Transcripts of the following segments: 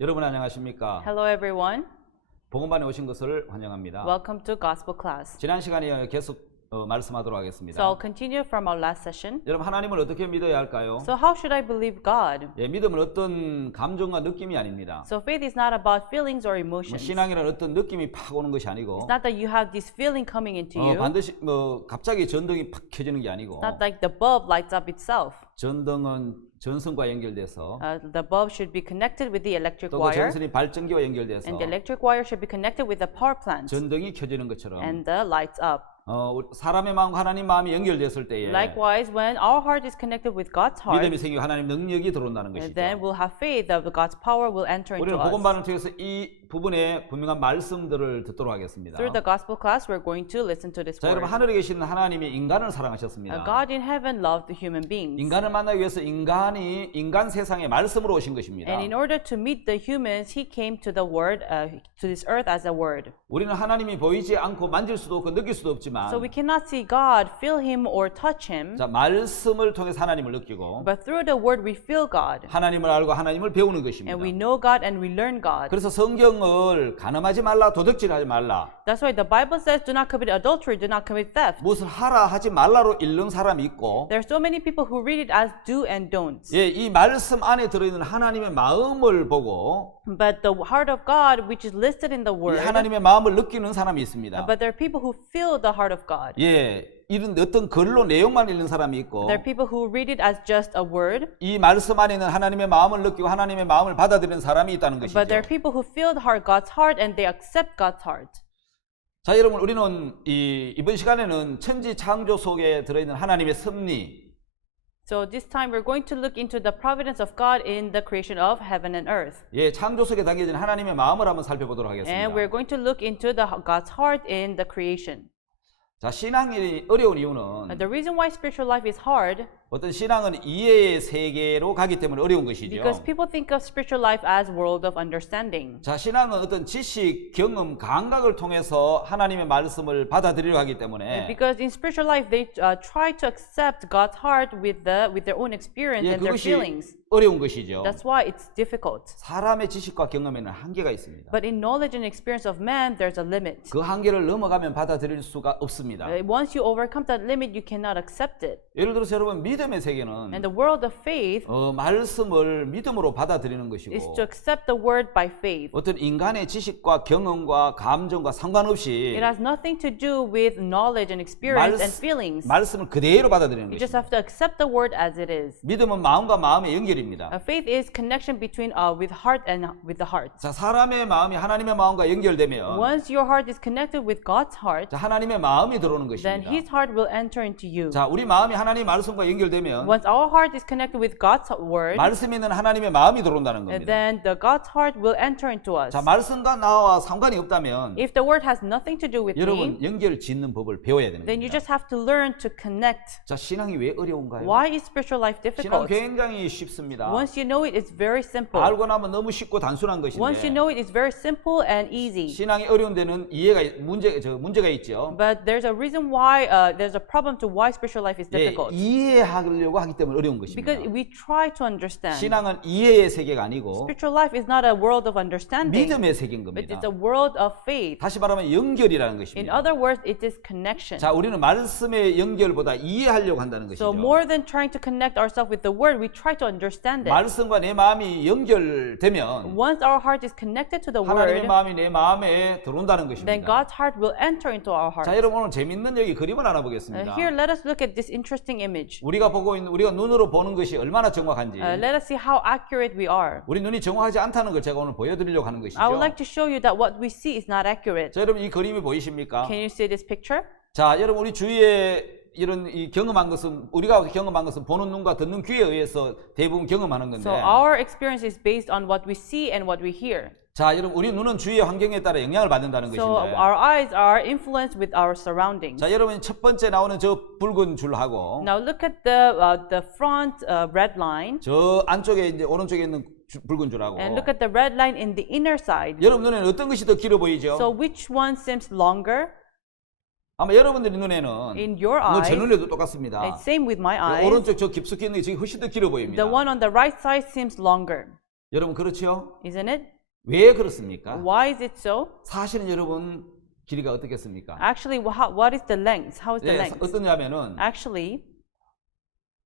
여러분 안녕하십니까? Hello everyone. 복음반에 오신 것을 환영합니다. Welcome to Gospel Class. 지난 시간에 계속 말씀하도록 So 하겠습니다. I'll continue from our last session. 여러분 하나님을 어떻게 믿어야 할까요? So how should I believe God? 예, 믿음은 어떤 감정과 느낌이 아닙니다. So faith is not about feelings or 뭐 emotions. 신앙이라는 어떤 느낌이 팍 오는 것이 아니고 It's not that you have this feeling coming into you. 반드시 갑자기 전등이 팍 켜지는 게 아니고 It's not like the bulb lights up itself. 전등은 전선과 연결돼서 The bulb should be connected with the electric 또 그 wire, 전선이 발전기와 연결돼서 and the electric wire should be connected with the power plant, 전등이 켜지는 것처럼 and the lights up. 사람의 마음과 하나님 마음이 연결됐을 때에 Likewise, when our heart is connected with God's heart, 믿음이 생기고 하나님 능력이 들어온다는 것이죠. then we'll have faith that God's power will enter into 우리는 us. 복음반을 통해서 이 부분에 분명한 말씀들을 듣도록 하겠습니다. Through the gospel class, we're going to listen to this 자, 여러분 word. 하늘에 계시는 하나님이 인간을 사랑하셨습니다. God in heaven loved the human beings. 인간을 만나기 위해서 인간이 인간 세상에 말씀으로 오신 것입니다. And in order to meet the humans, He came to the word, to this earth as a word. 우리는 하나님이 보이지 않고 만질 수도 없고 느낄 수도 없지만 So we cannot see God, feel Him, or touch Him. 자, 말씀을 통해서 하나님을 느끼고 But through the word, we feel God. 하나님을 알고 하나님을 배우는 것입니다. And we know God and we learn God. 그래서 성경을 간음하지 말라, 도둑질하지 말라, That's why the Bible says, do not commit adultery, do not commit theft. 무엇을 하라 하지 말라로 읽는 사람이 있고 There are so many people who read it as do and don'ts. 예, 이 말씀 안에 들어있는 하나님의 마음을 보고 But the heart of God, which is listed in the 이 word, 하나님의 마음을 느끼는 사람이 있습니다. but there are people who feel the heart of God. 예, 이런 어떤 글로 내용만 읽는 사람이 있고 There are people who read it as just a word, 이 말씀 안에 있는 하나님의 마음을 느끼고 하나님의 마음을 받아들이는 사람이 있다는 것이죠. but there are people who feel the heart, God's heart, and they accept God's heart. 자, 여러분 우리는 이번 시간에는 천지 창조 속에 들어있는 하나님의 섭리, So this time we're going to look into the providence of God in the creation of heaven and earth. 예, 창조 속에 담겨진 하나님의 마음을 한번 살펴보도록 And 하겠습니다. we're going to look into God's heart in the creation. 자, 신앙이 어려운 이유는 The reason why spiritual life is hard 어떤 신앙은 이해의 세계로 가기 때문에 어려운 것이죠. because people think of spiritual life as world of understanding. 자, 신앙은 어떤 지식, 경험, 감각을 통해서 하나님의 말씀을 받아들이려 하기 때문에 Because in spiritual life they try to accept God's heart with their own experience 예, and their 그것이 feelings. 어려운 것이죠. That's why it's difficult. 사람의 지식과 경험에는 한계가 있습니다. But in knowledge and experience of man, there's a limit. 그 한계를 넘어가면 받아들일 수가 없습니다. Once you overcome that limit, you cannot accept it. 예를 들어서 여러분 믿음의 세계는 And the world of faith 말씀을 믿음으로 받아들이는 is 것이고 to accept the word by faith. 어떤 인간의 지식과 경험과 감정과 상관없이 It has nothing to do with knowledge and experience and feelings. 말씀을 그대로 받아들이는 You just 것입니다. have to accept the word as it is. 믿음은 마음과 마음의 연결입니다. Faith is connection between with heart and with the heart. 자, 사람의 마음이 하나님의 마음과 연결되면 Once your heart is connected with God's heart, 자, 하나님의 마음이 들어오는 then 것입니다. His heart will enter into you. 자, 우리 마음이 하나님의 말씀과 연결되면 Once our heart is connected with God's word, 말씀에 있는 하나님의 마음이 들어온다는 겁니다. then the God's heart will enter into us. 자, 말씀과 나와 상관이 없다면 If the word has nothing to do with 여러분 me, 연결 짓는 법을 배워야 되는 then you 겁니다. just have to learn to connect. 자, 신앙이 왜 어려운가요? Why is spiritual life 신앙 difficult? 굉장히 쉽습니다. Once you know it, it's very simple. 알고 나면 너무 쉽고 단순한 Once you 것인데 know it, it's very simple and easy. 신앙이 어려운 데는 문제가 있죠. But there's a reason why there's a problem to why spiritual life is 예, difficult. 이해하려고 하기 때문에 어려운 것입니다. Because we try to understand. 신앙은 이해의 세계가 아니고 Spiritual life is not a world of understanding. 믿음의 세계인 But 겁니다. it's a world of faith. 다시 말하면 연결이라는 In 것입니다. other words, it is connection. 자, 우리는 말씀의 연결보다 이해하려고 한다는 So 것이죠. more than trying to connect ourselves with the word, we try to understand it. 말씀과 내 마음이 연결되면 Once our heart is connected to the 하나님의 word, 마음이 내 마음에 들어온다는 then 것입니다. God's heart will enter into our heart. 자, 여러분 오늘 재밌는 여기 그림을 하나 보겠습니다. Here, let us look at this interesting image. 우리가 눈으로 보는 것이 얼마나 정확한지. Let us see how accurate we are. 우리 눈이 정확하지 않다는 걸 제가 오늘 보여드리려고 하는 것이죠. I would like to show you that what we see is not accurate. 자, 여러분 이 그림이 보이십니까? Can you see this picture? 자, 여러분 우리 주위에 이런 우리가 경험한 것은 보는 눈과 듣는 귀에 의해서 대부분 경험하는 건데. So our experience is based on what we see and what we hear. 자, 여러분 우리 눈은 주위의 환경에 따라 영향을 받는다는 So 것인데. our eyes are influenced with our surroundings. 자, 여러분 첫 번째 나오는 저 붉은 줄하고 Now look at the front red line 저 안쪽에 이제 오른쪽에 있는 붉은 줄하고. and look at the red line in the inner side. 여러분 눈에는 어떤 것이 더 길어 보이죠? So which one seems longer? 아마 여러분들의 눈에는 In your 뭐 제 eyes, 눈에도 똑같습니다. it's same with my eyes. 오른쪽 저 깊숙이 있는 게 저기 훨씬 더 길어 보입니다. The one on the right side seems longer. 여러분 그렇죠? Isn't it? 왜 그렇습니까? Why is it so? 사실은 여러분 길이가 어떻겠습니까? Actually, what is the length? How is the 예, length? 어떠냐면은 Actually,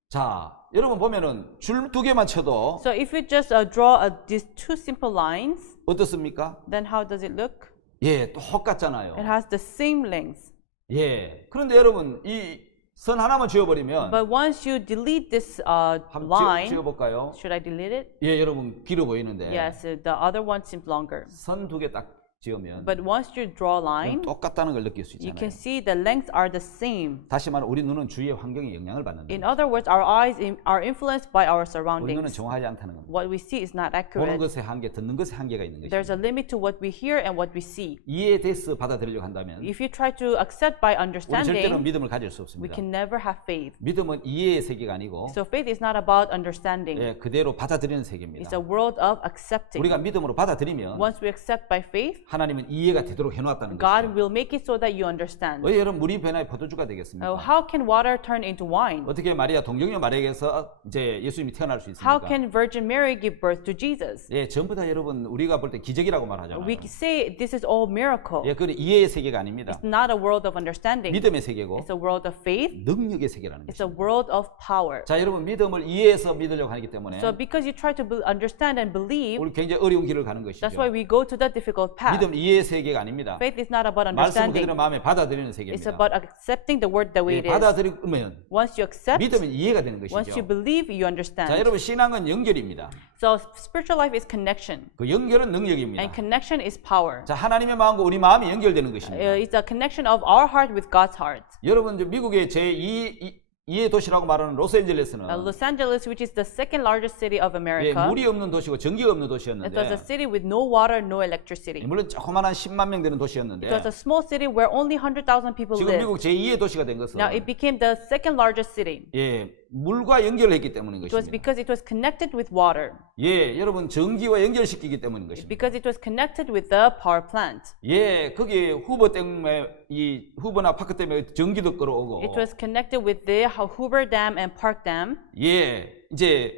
자, 여러분 보면은 줄 두 개만 쳐도 so if you just draw these two simple lines, 어떻습니까? then how does it look? 예, 똑같잖아요. It has the same length. 예. 그런데 여러분 이 선 하나만 지워버리면 But once you delete this 한번 line, 지워볼까요? should I delete it? 예, 여러분 길어 보이는데 Yes, the other one seems longer. 선 두 개 딱 지으면 But once you draw a line, 똑같다는 걸 느낄 수 you 있잖아요. can see the lengths are the same. 다시 말해 우리 눈은 주위의 환경에 영향을 받는다. In other words, our eyes are influenced by our 우리 눈은 surroundings. 정확하지 않다는 겁니다. What we see is not 보는 accurate. 것의 한계, 듣는 것의 한계가 있는 There's 것입니다. a limit to what we hear and what we see. 이해돼서 받아들이려고 한다면 If you try to accept by 우리 절대로 understanding, 믿음을 가질 수 we 없습니다. can never have faith. 믿음은 이해의 세계가 아니고 So faith is not about understanding. 예, 그대로 받아들이는 세계입니다. It's a world of accepting. 우리가 믿음으로 받아들이면 Once we accept by faith, 하나님은 이해가 되도록 해놓았다는 God 것이죠. will make it so that you understand. 왜 여러분 물이 변화의 포도주가 되겠습니까? How can water turn into wine? 어떻게 마리아 동정녀 마리아에게서 이제 예수님이 태어날 수 How 있습니까? can Virgin Mary give birth to Jesus? 예, 전부 다 여러분 우리가 볼 때 기적이라고 말하잖아요. We say this is all miracle. 예, 그건 이해의 세계가 아닙니다. It's not a world of understanding. 믿음의 세계고 It's a world of faith. 능력의 세계라는 It's a 것입니다. world of power. 자, 여러분 믿음을 이해해서 믿으려고 하기 때문에 So because you try to understand and believe, 우리 굉장히 어려운 길을 가는 것이죠. that's why we go to the difficult path. 믿음 이해의 세계가 아닙니다. Faith is not about 말씀 그대로 understanding. 마음에 받아들이는 It's 세계입니다. about accepting the word the way 예, it is. 받아들이면 Once you accept, 믿으면 이해가 되는 once you 것이죠. believe, you 자, understand. 여러분 신앙은 연결입니다. So spiritual life is connection, 그 연결은 능력입니다. and connection is power. 자, 하나님의 마음과 우리 마음이 연결되는 것입니다. It's a connection of our heart with God's heart. 여러분 이제 미국의 제2의 도시라고 말하는 로스앤젤레스는 Los Angeles, which is the second largest city of 예, America, 물이 없는 도시고 전기가 없는 it was a 도시였는데 city with no water, no electricity. 물론 조그만한 10만 명 되는 도시였는데 It was a small city where only 100,000 people 지금 live. 미국 제2의 도시가 된 것은 Now it became the second largest city. 예, 물과 연결을 했기 때문인 It was 것입니다. because it was connected with water. 예, 여러분 전기와 연결시키기 때문인 It's 것입니다. because it was connected with the power plant. 예, 거기에 후보 때문에 이 후보나 파크 때문에 전기도 끌어오고 It was connected with the Hoover Dam and Park Dam. 예, 이제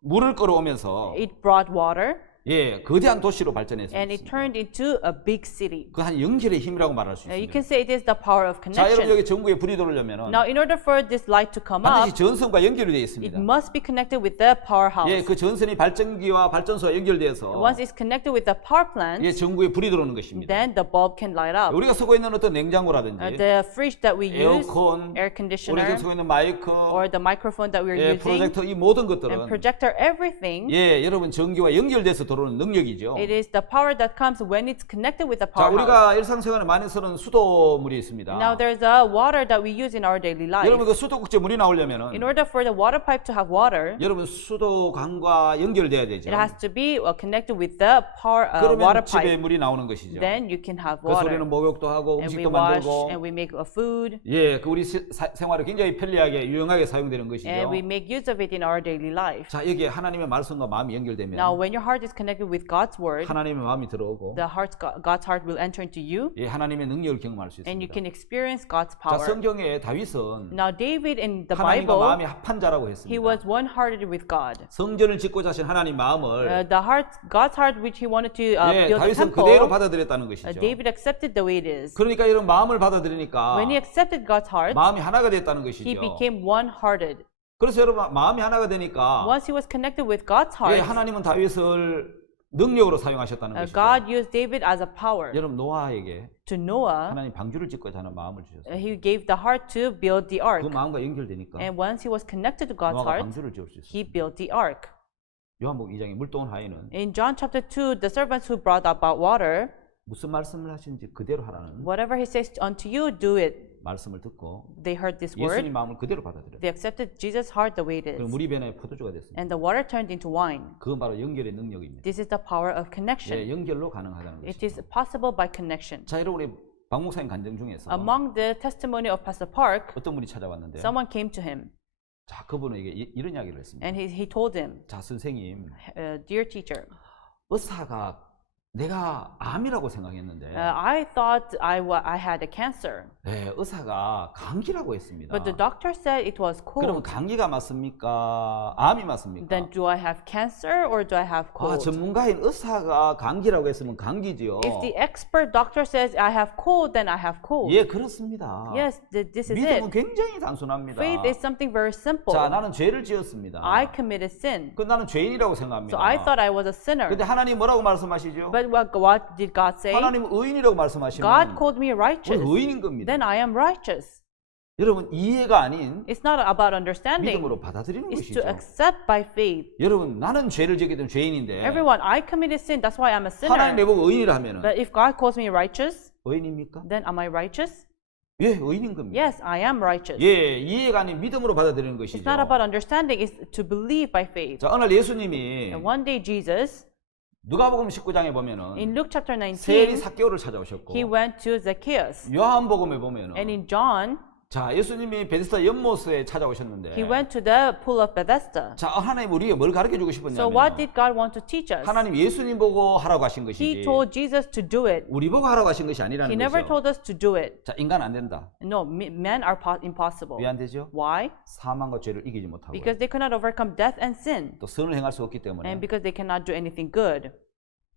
물을 끌어오면서 It brought water 예, 거대한 도시로 and it 발전했습니다. turned into a big city. 그 한 연결의 힘이라고 말할 수 You 있습니다. can say it is the power of 자, 여러분 connection. 여기 전구에 불이 들어오려면 Now, in order for this light to come up, 반드시 전선과 연결이 되어 it 있습니다. must be connected with the powerhouse. 예, 그 전선이 발전기와 발전소와 연결돼서 Once it's connected with the power plant, 예, 전구에 불이 들어오는 것입니다. then the bulb can light up. 우리가 쓰고 있는 어떤 냉장고라든지 The fridge that we use, 에어컨, air 우리가 conditioner, 쓰고 있는 마이크, or the microphone that we're 예, using, 프로젝터 이 모든 and 것들은 projector, everything, 예, 여러분 전기와 연결돼서 들어오는 능력이죠. it is the power that comes when it's connected with the 자, powerhouse. 우리가 일상생활에 많이 쓰는 수도물이 있습니다. Now, there's a water that we use in our daily life. 여러분 그 수도국제 물이 나오려면은 In order for the water pipe to have water, 여러분 수도관과 연결돼야 되죠. it has to be connected with the water 그러면 집에 pipe. 물이 나오는 것이죠. Then you can have 그 water. 소리는 목욕도 하고 And we 음식도 wash 만들고 and we make food 예, 그 우리 생활에 굉장히 편리하게 유용하게 사용되는 것이죠. and we make use of it in our daily life. 자, 여기에 하나님의 말씀과 마음이 연결되면 Now, when your heart is connected with God's word, 하나님의 마음이 들어오고 God's heart will enter into you 예, 하나님의 능력을 경험할 수 and you 있습니다. can experience God's 자, power. 성경에 다윗은 Now, David in the 하나님과 Bible, 마음이 합한 자라고 he 했습니다. was one-hearted with God. 성전을 짓고자 하신 하나님 마음을 God's heart, which he wanted to 예, build a 다윗은 그대로 temple, 받아들였다는 것이죠. David accepted the way it is. 그러니까 이런 마음을 받아들이니까 When he accepted God's heart, 마음이 하나가 됐다는 he 것이죠. became one-hearted. 그래서 여러분 마음이 하나가 되니까 Once he was connected with God's 예, heart, 하나님은 다윗을 능력으로 사용하셨다는 것이죠. God used David as a power. 여러분 노아에게 To Noah, 하나님 방주를 짓고자 하는 마음을 주셨어요. he gave the heart to build the ark. 그 마음과 연결되니까 And once he was connected to God's 노아가 heart, 방주를 지을 수 있어요. he built the ark. 요한복음 2장에 물동원 하인은 In John chapter 2, the servants who brought about water, 무슨 말씀을 하시는지 그대로 하라는 whatever he says unto you, do it. 말씀을 듣고 They heard this 예수님 word, 마음을 그대로 받아들여요. they accepted Jesus' heart the way it 그럼 is. 물이 변해 포도주가 됐습니다. And the water turned into wine. 그건 바로 연결의 능력입니다. This is the power of connection. 예, 연결로 가능하다는 It 것이죠. is possible by connection. 자, 여러분 우리 박 목사님 간증 중에서 Among the testimony of Pastor Park, 어떤 분이 찾아왔는데 someone came to him 자, 그분에게 이런 이야기를 했습니다. and he told him, 자, 선생님, Dear teacher, 의사가 내가 암이라고 생각했는데 I thought I had a cancer. 네, 의사가 감기라고 했습니다. But the doctor said it was 그러면 cold. 감기가 맞습니까? 암이 맞습니까? Then do I have cancer or do I have 아, cold? 전문가인 의사가 감기라고 했으면 감기지요. If the expert doctor says I have cold, then I have cold. 예, 그렇습니다. Yes, this is 믿음은 it. 굉장히 단순합니다. Faith is something very simple. 자, 나는 죄를 지었습니다. I committed sin. 그 나는 죄인이라고 생각합니다. So I thought I was a sinner. 근데 하나님 뭐라고 말씀하시죠? But what did God say? 하나님 의인이라고 말씀하시면 God called me righteous. 우리 의인인 겁니다. Then I am righteous. 여러분 이해가 아닌 It's not about understanding. 믿음으로 받아들이는 It's 것이죠. to accept by faith. 여러분 나는 죄를 지게 된 죄인인데 Everyone, I committed sin. That's why I'm a 하나님 sinner. 내보고 의인이라 하면은 But if God calls me righteous, 의인입니까? then am I righteous? 예, 의인인 겁니다. Yes, I am righteous. 예, 이해가 아닌 믿음으로 받아들이는 것이죠. It's not about understanding. It's to believe by faith. 자, 오늘 예수님이 And one day Jesus, 누가복음 19장에 보면은 in Luke chapter 세리 19, 삭개오를 찾아오셨고 he went to Zacchaeus. 요한복음에 보면은 And in John, 자, 예수님이 베데스다 연못에 찾아오셨는데 he went to the pool of Bethesda. 자, 하나님 우리에게 뭘 가르쳐 주고 So 싶었냐면 what did God want to teach us? 하나님 예수님 보고 하라고 하신 He 것이지 told Jesus to do it. 우리 보고 하라고 하신 것이 He 아니라는 never 거죠. told us to do it. 자, 인간 안 된다. No, men are impossible. 왜 안 되죠? Why? 사망과 죄를 이기지 못하고 Because they cannot overcome death and sin. 또 선을 행할 수 없기 때문에 And because they cannot do anything good.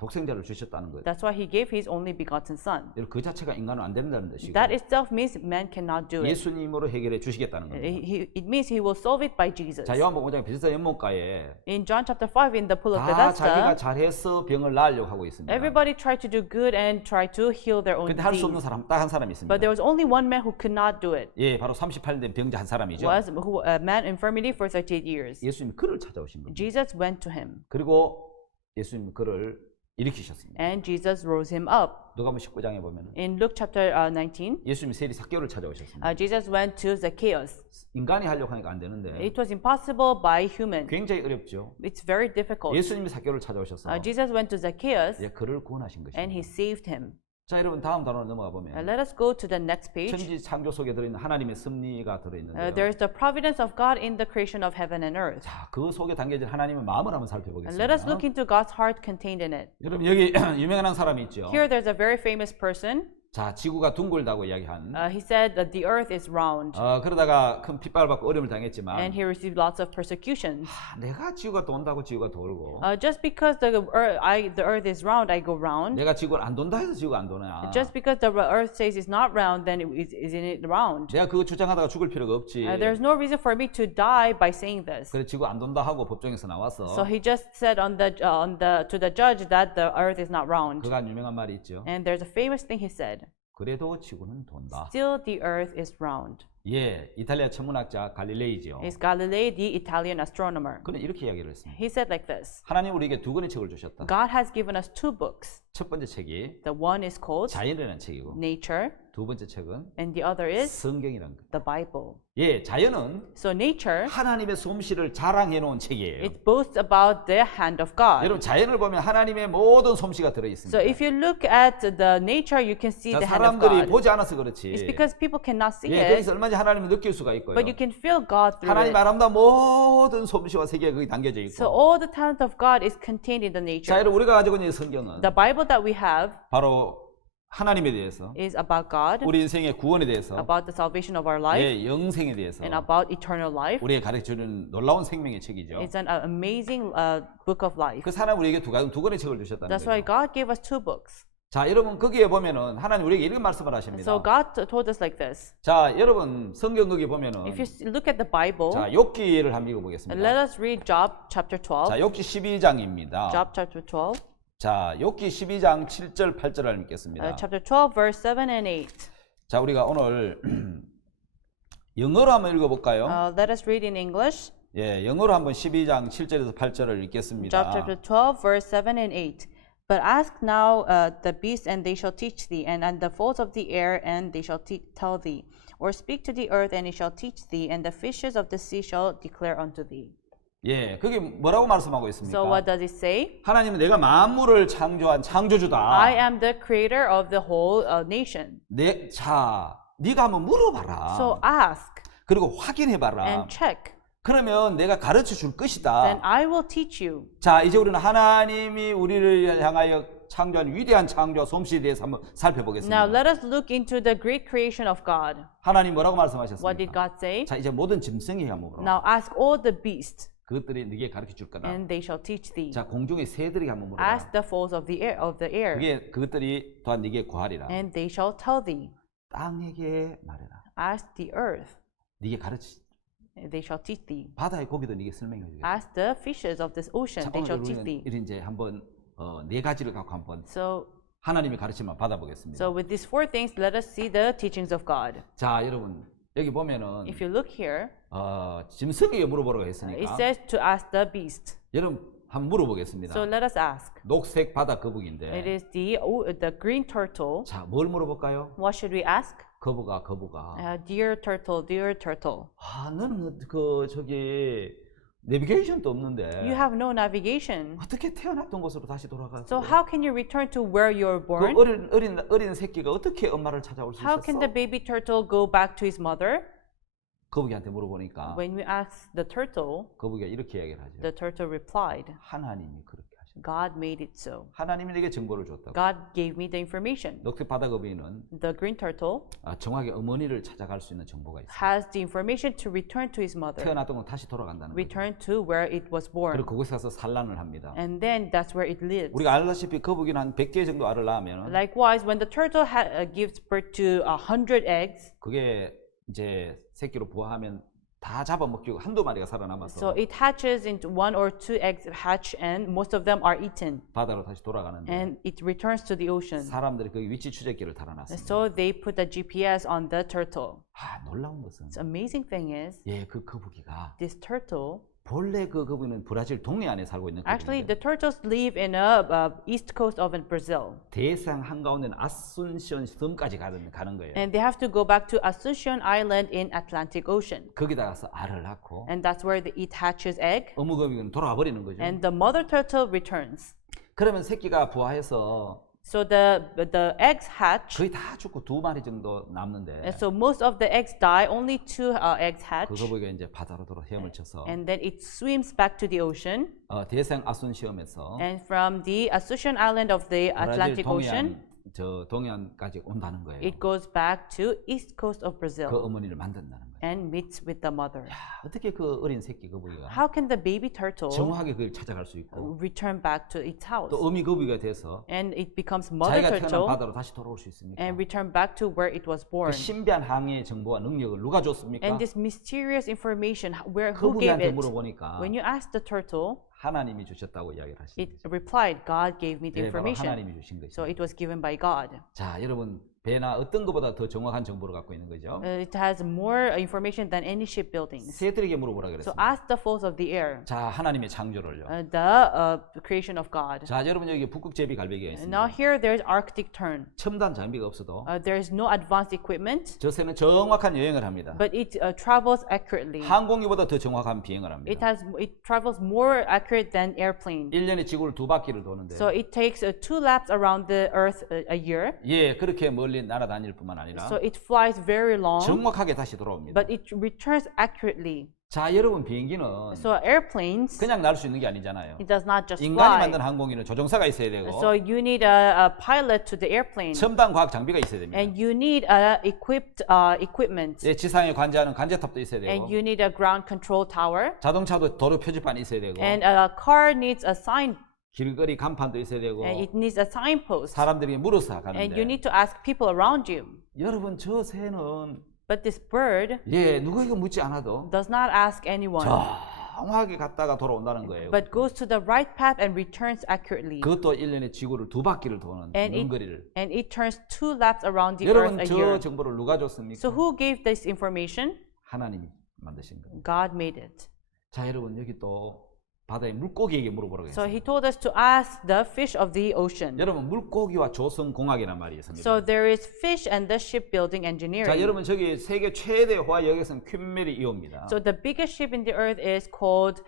독생자를 주셨다는 거예요. That's why he gave his only begotten son. 여러분, 그 자체가 인간은 안 된다는 뜻이고 That itself means man cannot do it. 예수님으로 해결해 주시겠다는 겁니다. It means he will solve it by Jesus. 자, 요한복음 5장 베데스다 연못가에 In John chapter 5, in the pool of 다 자기가 Bethesda, 잘해서 병을 나으려고 하고 있습니다. everybody tried to do good and tried to heal their own 근데 할 수 없는 disease. 사람 딱 한 사람이 있습니다. But there was only one man who could not do it. 예, 바로 38년 된 병자 한 사람이죠. A man infirmity for 38 years. 예수님이 그를 찾아오신 겁니다. Jesus went to him. 그리고 예수님이 그를 일으키셨습니다. And Jesus rose him up. 누가복음 19장에 보면 In Luke chapter 19, 예수님이 세리 삭개오를 찾아오셨습니다. Jesus went to Zacchaeus. 인간이 하려고 하니까 안 되는데 It was impossible by human. 굉장히 어렵죠. It's very difficult. 예수님이 삭개오를 찾아오셔서 Jesus went to Zacchaeus 예, 그를 구원하신 and he 것입니다. saved him. 자, 여러분 다음 단어로 넘어가 보면 Let us go to the next page. 천지 창조 속에 들어있는 하나님의 섭리가 들어있는데요. There is the providence of God in the creation of heaven and earth. 자, 그 속에 담겨진 하나님의 마음을 한번 And let us 살펴보겠습니다. look into God's heart contained in it. 여러분 여기 유명한 한 사람이 있죠. Here there's a very famous person. 자, 지구가 둥글다고 이야기한 He said that the earth is round. 그러다가 큰 핍박을 받고 어려움을 당했지만 And he received lots of persecutions. 내가 지구가 돈다고 지구가 돌고 Just because the earth is round, I go round. 내가 지구를 안 돈다 해서 지구가 안 도냐. Just because the earth says it's not round, then isn't it round? 내가 그거 주장하다가 죽을 필요가 없지. There's no reason for me to die by saying this. 그래 지구 안 돈다 하고 법정에서 나와서 So he just said to the judge that the earth is not round. 그간 유명한 말이 있죠. And there's a famous thing he said. 그래도 지구는 돈다. Still the earth is round. 예, 이탈리아 천문학자 갈릴레이죠. Is Galilei the Italian astronomer? 그는 이렇게 이야기를 했습니다. He said like this. 하나님 우리에게 두 권의 책을 주셨다. God has given us two books. 첫 번째 책이 The one is called 자연이라는 책이고 nature, 두 번째 책은 and the other is 성경이라는 거. the Bible. 예, 자연은 So nature, 하나님의 솜씨를 자랑해 놓은 책이에요. it boasts about the hand of God. 여러분 자연을 보면 하나님의 모든 솜씨가 들어 있습니다. So if you look at the nature, you can see 자, the hand of 사람들이 God. 보지 않아서 그렇지. It's because people cannot see 예, it, 거기서 얼마든지 하나님을 느낄 수가 있고요. but you can feel God through 하나님 it. 아름다운 모든 솜씨와 세계가 거기 담겨져 So 있고. all the talent of God is contained in the 자, nature. 여러분 우리가 가지고 있는 이 성경은 The Bible that we have 바로 하나님에 대해서, is about God, 우리 인생의 구원에 대해서, about the salvation of our life, 예, 영생에 대해서 and about eternal life. 우리에게 가르쳐주는 놀라운 생명의 책이죠. It's an amazing book of life. 그 사람 우리에게 두 권의 책을 주셨다는 That's why 거죠. God gave us two books. 자, 여러분 거기에 보면은 하나님 우리에게 이런 말씀을 So 하십니다. God told us like this. 자, 여러분 성경 거기 보면은 If you look at the Bible, 자, 욥기를 한번 읽어보겠습니다. let us read Job chapter 12. 자, 욥기 12장입니다. Job chapter 12. 자, 욥기 12장 7절 8절을 읽겠습니다. Chapter 12, verse 7 and 8. 자, 우리가 오늘 영어로 한번 읽어볼까요? Let us read in English. 예, 영어로 한번 12장 7절에서 8절을 읽겠습니다. Job chapter 12, verse 7 and 8. But ask now the beasts, and they shall teach thee, and the fowls of the air, and they shall tell thee. Or speak to the earth, and it shall teach thee, and the fishes of the sea shall declare unto thee. 예, 그게 뭐라고 말씀하고 So 있습니까? what does it say? 하나님은 내가 만물을 창조한 창조주다. I am the creator of the whole nation. 자, 네가 한번 물어봐라. So ask 그리고 확인해봐라. and check. 그러면 내가 가르쳐 줄 것이다. then I will teach you. 자, 이제 우리는 하나님이 우리를 향하여 창조한 위대한 창조와 솜씨에 대해서 한번 Now 살펴보겠습니다. let us look into the great creation of God. 하나님 뭐라고 What did 말씀하셨습니까? God say? 자, 이제 모든 짐승이 한번 물어. Now ask all the beasts, 그것들이 네게 가르쳐 줄 거다. and they shall teach thee. 자, 공중의 새들에게 한번 물어봐. Ask the fowls of the air, 그것들이 또한 네게 구하리라. and they shall tell thee. 땅에게 말해라. Ask the earth, 네게 가르치. and they shall teach thee. 바다의 고기도 네게 설명해 주겠다. Ask the fishes of this ocean, 자, they 오늘 shall teach 우리는 thee. 이런 이제 한번 네 가지를 갖고 한번 So 하나님의 가르침을 받아보겠습니다. with these four things, let us see the teachings of God. 자, 여러분 여기 보면은 If you look here, 짐승에게 물어보라고 it 했으니까 says to ask the beast. 여러분 한번 물어보겠습니다. So let us ask. 녹색 바다 It 거북인데 is the green turtle. 자, 뭘 물어볼까요? What should we ask? 거북아. Dear turtle, dear turtle. 너는 그 저기 내비게이션도 없는데 You have no navigation. 어떻게 태어났던 곳으로 다시 돌아가서 So how can you return to where you were 그 born? 어린 새끼가 어떻게 엄마를 찾아올 수 How can the 있었어? baby turtle go back to his mother? 거북이한테 물어보니까 When we asked the turtle, 거북이가 이렇게 이야기를 하죠. the turtle replied, 하나님이 그렇게 하셨다. God made it so. 하나님이 내게 정보를 줬다고. God gave me the information. 녹색 바다 거북이는 The green turtle 정확히 어머니를 찾아갈 수 있는 정보가 있어요. has the information to return to his mother, 태어났던 건 다시 돌아간다는 거죠. return to where it was born. 그리고 그곳에 가서 산란을 합니다. And then that's where it lives. 우리가 알다시피 거북이는 한 100개 정도 알을 낳으면 Likewise, when the turtle gives birth to 100 eggs, 그게 이제 새끼로 부화하면 다 잡아먹히고 한두 마리가 so 살아남아서 it hatches into 1 or 2 eggs hatch, and most of them are eaten, 바다로 다시 돌아가는데 and it returns to the ocean. 사람들이 그 위치 추적기를 달아놨습니다. So they put the GPS on the turtle. 놀라운 것은 The amazing thing is, 그 거북이가 this turtle, 본래 그 거북이는 브라질 동해안에 살고 있는 actually 거북인데 the turtles live in a east coast of Brazil, 대상 한가운데는 아순시온 섬까지 가는 거예요. and they have to go back to Asuncion Island in Atlantic Ocean, 거기다 가서 알을 낳고 and that's where it hatches egg, 어머 거북이는 돌아와 버리는 거죠. and the mother turtle returns. 그러면 새끼가 부화해서 So the eggs hatch, 거의 다 죽고 2마리 정도 남는데 and so most of the eggs die. Only 2 eggs 그 hatch, 거북이가 이제 바다로 돌아 헤엄을 쳐서 and then it swims back to the ocean. 대상 아순시험에서 And from the Asuncion Island of the 브라질 Atlantic Ocean, 동해안까지 온다는 거예요. it goes back to east coast of 그 Brazil 어머니를 만든다는 거예요. and meets with the mother. 어떻게 그 어린 새끼 거북이가 How can the baby turtle 정확하게 그걸 찾아갈 수 있고 return back to its house? 또 어미 거북이가 돼서 And it becomes mother 자기가 태어난 turtle 바다로 다시 돌아올 수 있습니까? and return back to where it was 그 born. 신비한 항해의 정보와 능력을 누가 줬습니까? And this mysterious information, who gave 거북이한테 it? 물어보니까 When you ask the turtle, 하나님이 주셨다고 이야기를 하시는 it 거죠. replied, God gave me the 네, 바로 information. 하나님이 주신 So 것이죠. it was given by God. 자, 여러분 배나 어떤 것보다 더 정확한 정보를 갖고 있는 거죠. It has more information than any shipbuildings. 새들에게 물어보라 So 그랬습니다. ask the fowls of the air, 자, 하나님의 창조를요. the creation of God. 자, 여러분 여기 북극 제비 갈매기가 And now 있습니다. here there's Arctic tern. 첨단 장비가 없어도 There is no advanced equipment, 저 새는 정확한 여행을 합니다. but it travels accurately. 항공기보다 더 정확한 비행을 합니다. It travels more accurate than airplane. 1년에 지구를 2바퀴를 도는데 So it takes 2 laps around the Earth a year. 그렇게 멀리 날아다닐 뿐만 아니라 So it flies very long, 정확하게 다시 돌아옵니다. but it returns accurately. 자, 여러분 비행기는 So airplanes, 그냥 날 수 있는 게 아니잖아요. it does not just 인간이 fly. 만든 항공기는 조종사가 있어야 되고 So you need a pilot to the airplane, 첨단 과학 장비가 있어야 됩니다. and you need equipped equipment, 지상에 관제하는 관제탑도 있어야 되고 and you need a ground control tower, 자동차도 도로 표지판이 있어야 되고 and a car needs a sign, 길거리 간판도 있어야 되고 and it needs a signpost, 사람들이 물어서 and you 가는데 need to ask people around you. 여러분 저 새는 But this bird 누구에게 묻지 않아도 does not ask anyone, 정확하게 갔다가 돌아온다는 거예요. but goes to the right path and returns accurately. 그것도 1년에 지구를 2바퀴를 도는 And 먼 거리를. And it turns 2 laps around the earth 여러분 a 저 year. 정보를 누가 줬습니까? So who gave this information? 하나님이 만드신 거예요. God made it. 자, 여러분 여기 또 바다의 물고기에게 물어보라고 So 했어요. he told us to ask the fish of the ocean. 여러분 물고기와 조성공학이란 말이 있습니다. So there is fish and the shipbuilding 자, engineering. 여러분 저기 세계 최대 호화 여객선 퀸메리 2호입니다. So the biggest ship in the earth is called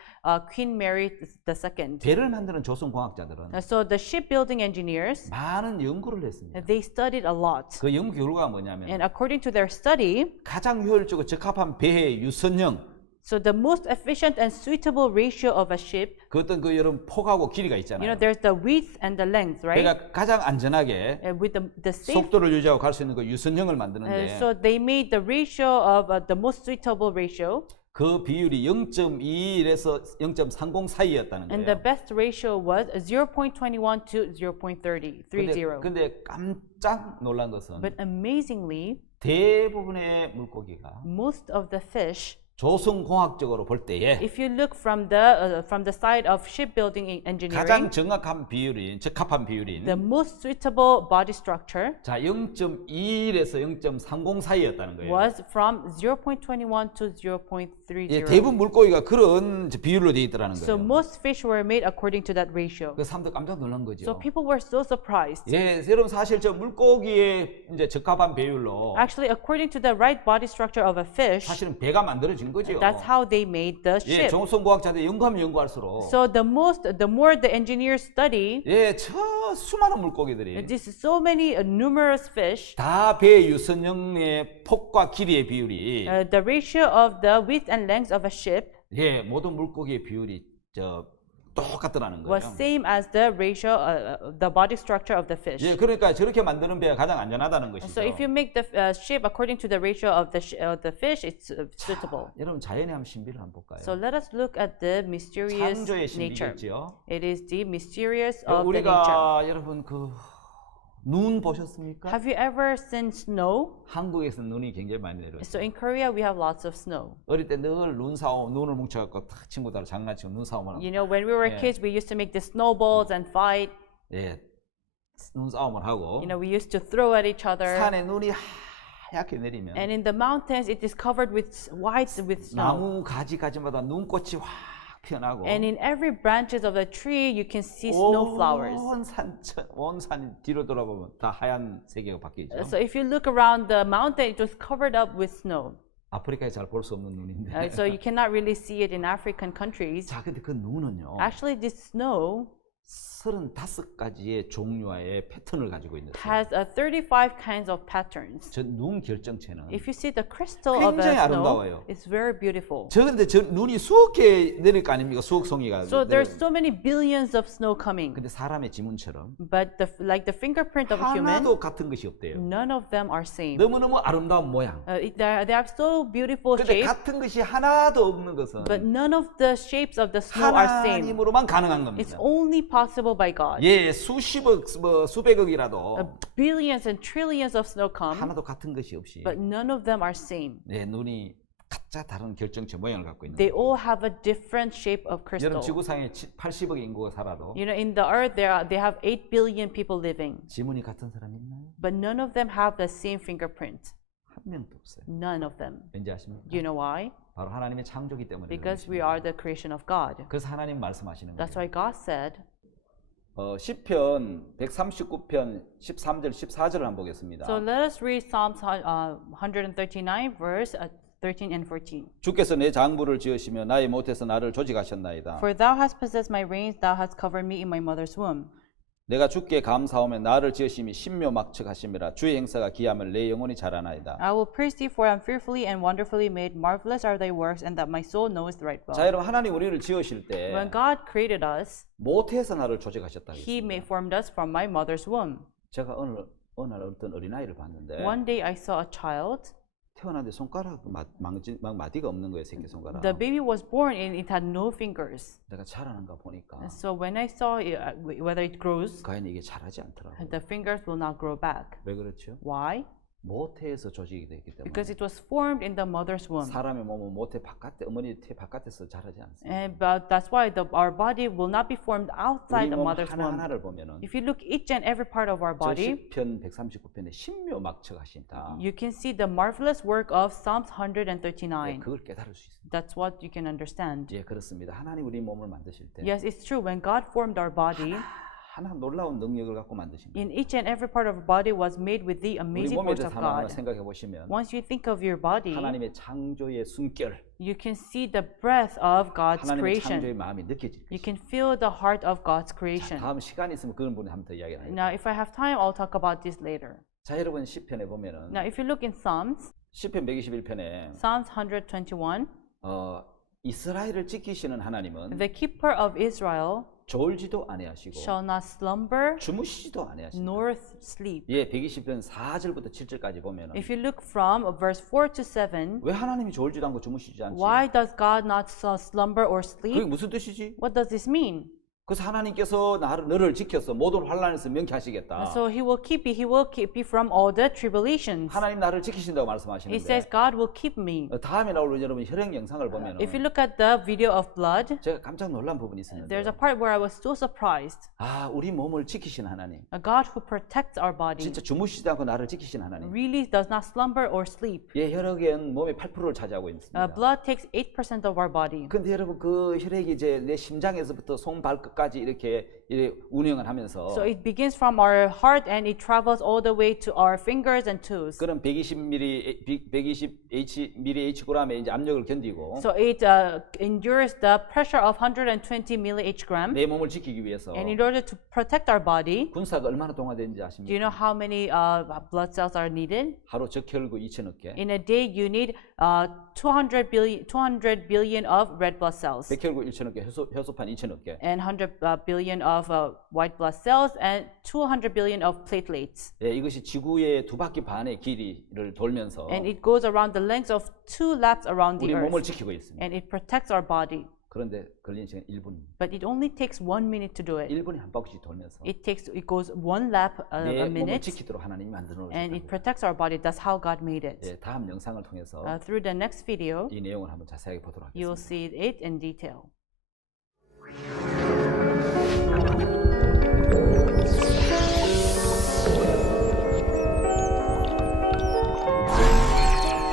Queen Mary II. 배를 만드는 조성공학자들은 So the shipbuilding engineers, 많은 연구를 했습니다. they studied a lot. 그 연구 결과가 뭐냐면 And according to their study, 가장 효율적이고 적합한 배의 유선형 So the most efficient and suitable ratio of a ship, 그 어떤 그 여러분 폭하고 길이가 있잖아요. there's the width and the length, right? 그러니까 가장 안전하게 With the safe, 속도를 유지하고 갈 수 있는 그 유선형을 만드는데 so they made the ratio of the most suitable ratio, 그 비율이 0.21에서 0.30 사이였다는 and 거예요. the best ratio was 0.21 to 0.30. 근데 깜짝 놀란 것은 But amazingly, 대부분의 물고기가 most of the fish, 조성공학적으로 볼 때에 if you look from the side of shipbuilding 가장 engineering, 정확한 비율인 적합한 비율인 the most suitable body structure 자 0.21에서 0.30 사이였다는 거예요. was from 0.21 to 예, 0.30. 대부분 물고기가 그런 비율로 되어 있더라는 So 거예요. most fish were made according to that ratio. 그 사람들 깜짝 놀란 거죠. So people were so surprised. 예, 여러분 사실 저 물고기의 이제 적합한 비율로 Actually, according to the right body structure of a fish, 사실은 배가 만들어진 거죠. that's how they made the 예, ship. 조성공학자들이 연구하면 연구할수록 So the more the engineers study, 예, 저 수많은 물고기들이 this is so many numerous fish, 다 배 유선형의 폭과 길이의 비율이 the ratio of the width and length of a ship 예, 모든 물고기의 비율이 저 똑같더라는 거예요. was same as the ratio, the body structure of the fish. 예, 그러니까 저렇게 만드는 배가 가장 안전하다는 것이죠. So if you make the ship according to the ratio of the fish, it's suitable. 여러분 자연의 한번 신비를 한번 볼까요? So let us look at the mysterious 창조의 nature. 신비겠지요. It is the mysterious of the nature. 우리가 여러분 그 눈 보셨습니까? Have you ever seen snow? 한국에서 눈이 굉장히 많이 So 내렸어요. in Korea, we have lots of snow. 어릴 때 늘 눈싸움, 눈을 뭉쳐갖고 탁 친구들 장난치고 눈싸움을 You 하고, know, when we were Yeah. kids, we used to make the snowballs and fight. 예, 눈싸움을 하고 You know, we used to throw at each other. 산에 눈이 하얗게 내리면 And in the mountains, it is covered with white with snow. 나무 가지가지마다 눈꽃이 확 피어나고 And in every branches of the tree, you can see snow flowers. 온 산이 뒤로 돌아보면 다 하얀 세계가 바뀌죠. So if you look around the mountain, it was covered up with snow. 아프리카에 잘 볼 수 없는 눈인데. So you cannot really see it in African countries. 자, 근데 그 눈은요. Actually, this snow 35가지의 종류와의 패턴을 가지고 있는 has 35 kinds of patterns. 저 눈 결정체는 If you see the crystal of 굉장히 a snow, 아름다워요. it's very beautiful. 근데 저 눈이 수억 개 내릴 거 아닙니까? 수억 송이가. So there's so many billions of snow coming, 근데 사람의 지문처럼 but like the fingerprint of a human, 하나도 같은 것이 없대요. none of them are same. 너무너무 아름다운 모양. They have so beautiful 근데 shapes, 같은 것이 하나도 없는 것은 but none of the shapes of the snow are same. 하나님으로만 가능한 It's 겁니다. only possible by God. 예, 수십억, 수백억이라도 Billions and trillions of snow come, 하나도 같은 것이 없이 but none of them are same. 네, 눈이 각자 다른 결정체 모양을 갖고 있는 They 거예요. all have a different shape of 여러분 crystal. 지구상에 80억 인구가 살아도 You know, in the earth, they have 8 billion people living, 지문이 같은 사람이 있나요? but none of them have the same fingerprint. 한 명도 없어요. None of them. 왠지 아십니까? Do you know why? 바로 하나님의 창조기 때문에 Because we 그런 are the creation of God. 것입니다. 그래서 하나님 말씀하시는 That's 거예요. why God said, 시편 139편 13절 14절을 한번 보겠습니다. so let us read Psalms 139, verse 13 and 14. 주께서 내 장부를 지으시며 나의 못에서 나를 조직하셨나이다. For thou hast possessed my reins, thou hast covered me in my mother's womb. 내가 주께 감사하며 나를 지으심이 신묘막측하심이라 주의 행사가 기함을 내 영혼이 잘하나이다. I will praise thee, for I am fearfully and wonderfully made. Marvelous are thy works, and that my soul knoweth right 자, well. 여러분 하나님 우리를 지으실 때 When God created us, 모태에서 나를 조직하셨다 He 했습니다. formed us from my mother's womb. 제가 어느 날 어떤 어린아이를 봤는데 One day I saw a child. 태어났는데 손가락 마디가 없는 거예요, 새끼 손가락. The baby was born and it had no fingers. 내가 자라는가 보니까 And so when I saw it, whether it grows, 과연 이게 자라지 않더라고요. the fingers will not grow back. 왜 그렇죠? Why? 모태에서 조직이 되기 때문에 Because it was formed in the mother's womb. 사람의 몸은 모태 바깥에 어머니 태 바깥에서 자라지 않습니다. And but that's why our body will not be formed outside 우리 the 몸 mother's womb. 하나하나를 보면은 If you look each and every part of our 저 body, 시편 139편에 신묘막측하신다. you can see the marvelous work of Psalms 네, 139. 그걸 깨달을 수 있습니다. That's what you can understand. 예, 그렇습니다. 하나님 우리 몸을 만드실 때 Yes, it's true. When God formed our body, 하나 놀라운 능력을 갖고 만드신 거예요. in each and every part of our body was made with the 우리 amazing 몸에 works 대해서 of 하나하나 God. 생각해 보시면 Once you think of your body, 하나님의 창조의 숨결, you can see the breath of God's 하나님의 창조의 creation. 마음이 느껴질 You 것입니다. can feel the heart of God's creation. 다음 시간이 있으면 그런 분이 한번 더 이야기를 해요. Now, if I have time, I'll talk about this later. 자, 여러분 시편에 보면은 Now, if you look in Psalms, 시편 121편에 Psalms 121, 이스라엘을 지키시는 하나님은 The keeper of Israel 졸지도 아니하시고 shall not slumber 주무시지도 아니하신다. nor sleep. 예, 120편 4절부터 7절까지 보면은 If you look from verse 4 to 7, 왜 하나님이 졸지도 않고 주무시지 않지? why does God not slumber or 그게 sleep? 무슨 뜻이지? What does this mean? 그래서 하나님께서 너를 지켜서 모든 환란에서 명쾌하시겠다. So he will keep you from all the tribulations. 하나님 나를 지키신다고 He 말씀하시는데 says God will keep me. 다음에 나올 여러분 혈행 영상을 보면은 If you look at the video of blood, 제가 깜짝 놀란 부분이 있었는데 there's a part where I was so surprised. 아, 우리 몸을 지키신 하나님. A God who protects our body 진짜 주무시지 않고 나를 지키신 하나님. really does not slumber or sleep. 예, 혈액은 몸의 8%를 차지하고 있습니다. Blood takes 8% of our body. 근데 여러분 그 혈액이 이제 내 심장에서부터 손 발끝까지 이렇게 운영을 하면서 So it begins from our heart and it travels all the way to our fingers and toes. 그런 120 mAhg의 이제 압력을 견디고 So it endures the pressure of 120 mAh. 내 몸을 지키기 위해서 And in order to protect our body, 군사가 얼마나 동화되는지 do you 아십니까? know how many blood cells are needed? 하루 적혈구 2천억 개, In a day, you need 200 billion of red blood cells 백혈구 1천억 개, 효소판 2천억 개. and 100 billion of white blood cells and 200 billion of platelets. 예, 이것이 지구의 2바퀴 반의 길이를 돌면서 And it goes around the length of 2 laps around the 우리 몸을 earth. 지키고 있습니다. And it protects our body. 그런데 걸리는 시간 1분. But it only takes 1 minute to do it. 1분에 한 바퀴씩 돌면서 It goes 1 lap a 내 몸을 minute. 지키도록 하나님이 만들어 And it 놓으셨다. protects our body. That's how God made it. 예, 다음 영상을 통해서 Through the next video, 이 내용을 한번 자세하게 보도록 you'll 하겠습니다. see it in detail.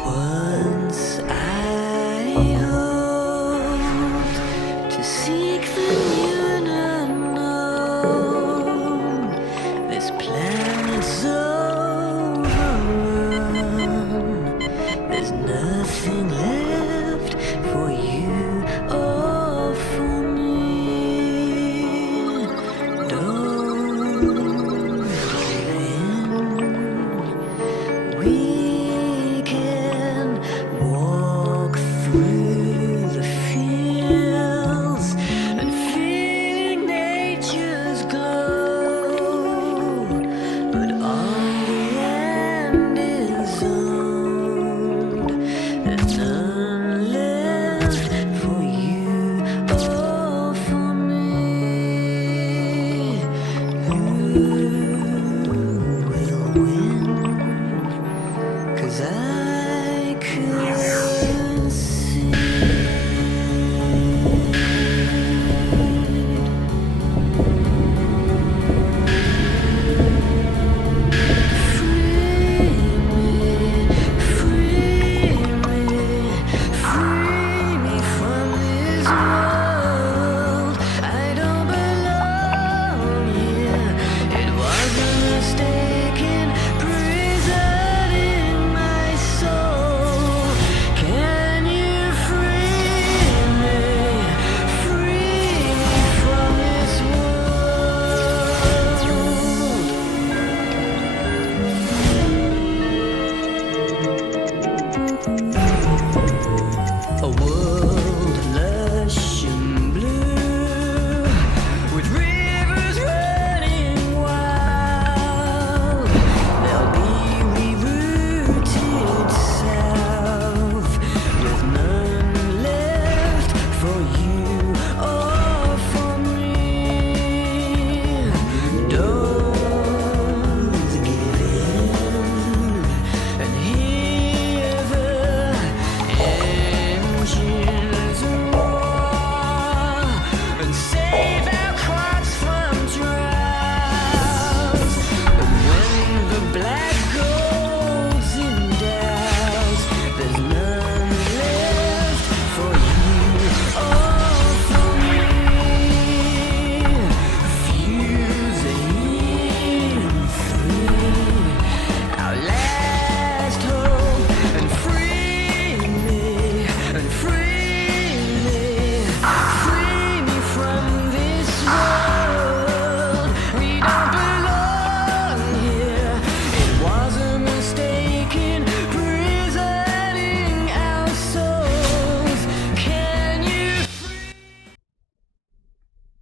Once I hoped to seek the new and unknown. This planet's overrun. There's nothing left for you or for me. Don't give in. We can walk through the fields and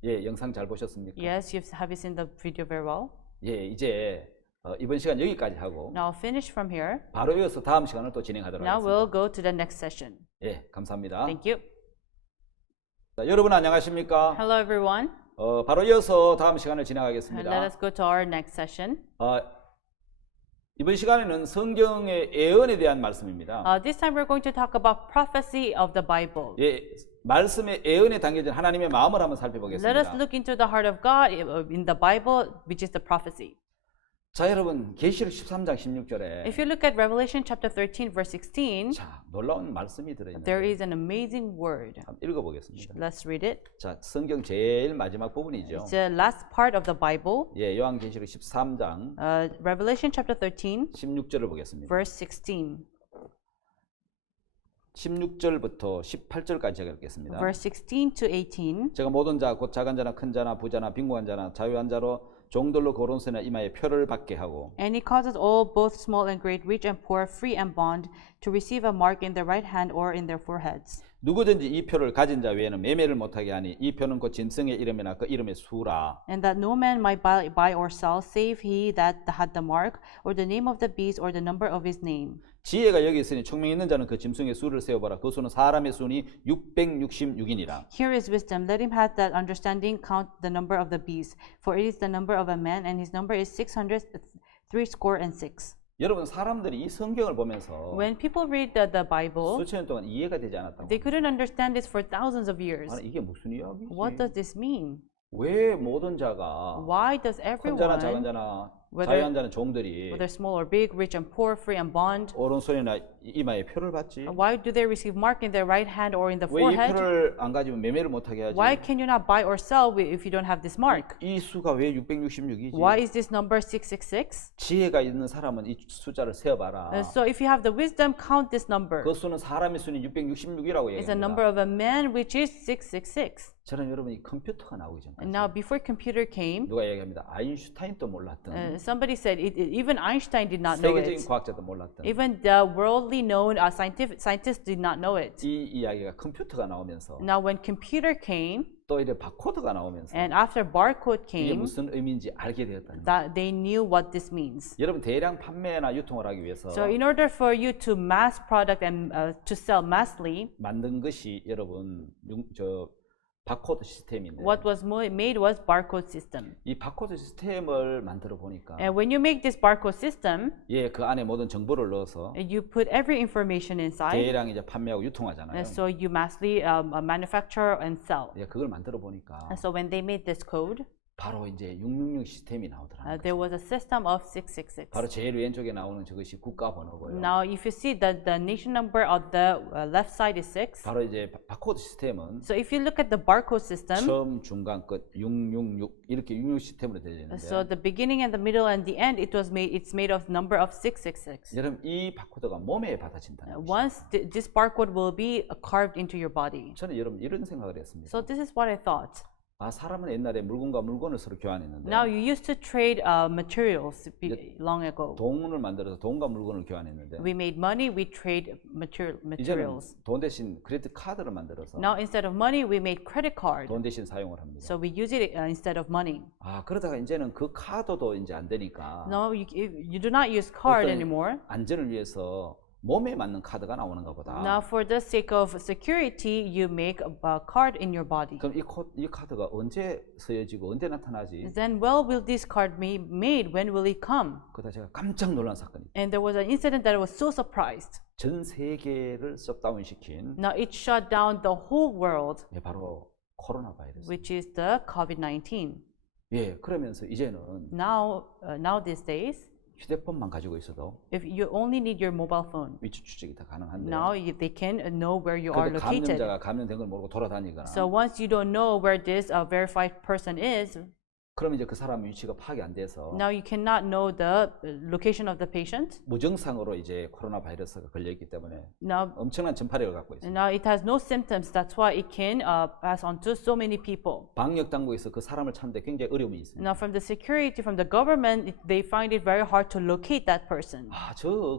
예, 영상 잘 보셨습니까? Yes, have you seen the video very well? 예, 이제 이번 시간 여기까지 하고 Now I'll finish from here. 바로 이어서 다음 시간을 또 진행하도록 Now 하겠습니다. we'll go to the next session. 예, 감사합니다. Thank you. 자, 여러분 안녕하십니까? Hello everyone. 바로 이어서 다음 시간을 Let 진행하겠습니다. us go to our next session. 이번 시간에는 성경의 예언에 대한 말씀입니다. This time we're going to talk about prophecy of the Bible. 예, 말씀의 예언에 담겨진 하나님의 마음을 한번 Let us 살펴보겠습니다. look into the heart of God in the Bible, which is the prophecy. 자, 여러분 계시록 13장 16절에 If you look at Revelation chapter 13, verse 16, 자, 놀라운 말씀이 there 들어있는데 is an amazing word. 한번 읽어보겠습니다. Let's read it. 자, 성경 제일 마지막 부분이죠. It's the last part of the Bible. 예, 요한계시록 13장 Revelation chapter 13, 16절을 보겠습니다. verse 16. 16절부터 18절까지 제가 읽겠습니다. Verse 16 to 18. 제가 모든 자, 곧 작은 자나 큰 자나 부자나 빈곤한 자나 자유한 자로 종들로 거론세나 이마에 표를 받게 하고 And he causes all, both small and great, rich and poor, free and bond, to receive a mark in their right hand or in their foreheads. 누구든지 이 표를 가진 자 외에는 매매를 못하게 하니 이 표는 곧 짐승의 이름이나 그 이름의 수라. And that no man might buy or sell, save he that had the mark, or the name of the beast, or the number of his name. 지혜가 여기 있으니 총명 있는 자는 그 짐승의 수를 세어보라. 그 수는 사람의 수니 666이니라. Here is wisdom. Let him have that understanding count the number of the beast, for it is the number of a man, and his number is 666. 여러분 사람들이 이 성경을 보면서 When people read the Bible, 수천 년 동안 이해가 되지 않았다고. they couldn't understand this for thousands of years. 아니 이게 무슨 이야기지? What does this mean? 왜 모든 자가 Why does 큰 자나 작은 everyone, 자나 whether- 자유한 자는 종들이 whether small or big, rich and poor, free and bond, 오른손이나 이마에 표를 받지? why do they receive mark in their right hand or in the 왜 이 forehead? 표를 안 가지면 매매를 못하게 하지? Why can you not buy or sell if you don't have this mark? 이 수가 왜 666이지? Why is this number 666? 지혜가 있는 사람은 이 숫자를 세어봐라. So if you have the wisdom, count this number. 그 수는 사람의 수는 666이라고 It's a number 얘기합니다. of a man, which is 666. 저는 여러분이 컴퓨터가 나오기 전까지 And now, before computer came, 누가 얘기합니다. 아인슈타인도 몰랐던 somebody said even Einstein did not know 세계적인 it. 과학자도 몰랐던 Even the worldly known scientists did not know it. 이 이야기가 컴퓨터가 나오면서 Now, when computer came, 또 이래 바코드가 나오면서 and after barcode 이게 came, 무슨 의미인지 알게 되었다는 거예요. that they knew what this means. 여러분 대량 판매나 유통을 하기 위해서 So in order for you to mass product and to sell massly, 만든 것이 여러분 저 바코드 시스템인데 what was made was barcode system. 이 바코드 시스템을 만들어 보니까 And when you make this barcode system, 예, 그 안에 모든 정보를 넣어서 you put every information inside, 대량 이제 판매하고 유통하잖아요. and so you massly manufacture and sell. 예, 그걸 만들어 보니까 And so when they made this code, 바로 이제 666 시스템이 나오더라고요. there was a system of 666. 바로 제일 왼쪽에 나오는 저것이 국가 번호고요. Now, if you see that the nation number on the left side is 6, 바로 이제 바코드 시스템은 so if you look at the barcode system, 처음, 중간, 끝 666 이렇게 66 시스템으로 되어 있는데 so the beginning and the middle and the end, it's made of number of 666. 여러분 이 바코드가 몸에 받아진다는 거죠. Once this barcode will be carved into your body. 저는 여러분 이런 생각을 했습니다. So this is what I thought. 아, 사람은 옛날에 물건과 물건을 서로 교환했는데 Now you used to trade materials long ago. 돈을 만들어서 돈과 물건을 교환했는데 We made money, we trade 이제는 materials. 돈 대신 크레딧 카드를 만들어서 Now instead of money, we made credit card. 돈 대신 사용을 합니다. So we use it instead of money. 아, 그러다가 이제는 그 카드도 이제 안 되니까 No, you do not use card 어떤 anymore. 안전을 위해서 몸에 맞는 카드가 나오는가 보다. Now for the sake of security, you make a card in your body. 그럼 이 카드가 언제 쓰여지고 언제 나타나지? Then will this card be made? When will it come? 그러다 제가 깜짝 놀란 사건이 And there was an incident that I was so surprised. 전 세계를 셧다운 시킨 Now it shut down the whole world, 예, 바로 코로나 바이러스. which is the COVID-19. 예, 그러면서 이제는 Now these days, 휴대폰만 가지고 있어도 if you only need your mobile phone, 위치 추적이 다 가능한데 now they can know where you are 그런데 located. 감염자가 감염된 걸 모르고 돌아다니거나 So once you don't know where this verified person is, 그럼 이제 그 사람 위치가 파악이 안 돼서 Now you cannot know the location of the patient. 무증상으로 이제 코로나 바이러스가 걸려있기 때문에 Now, 엄청난 전파력을 갖고 있습니다. now it has no symptoms. That's why it can pass on to so many people. 방역 당국에서 그 사람을 찾는데 굉장히 어려움이 있습니다. Now, from the security, from the government, they find it very hard to locate that person.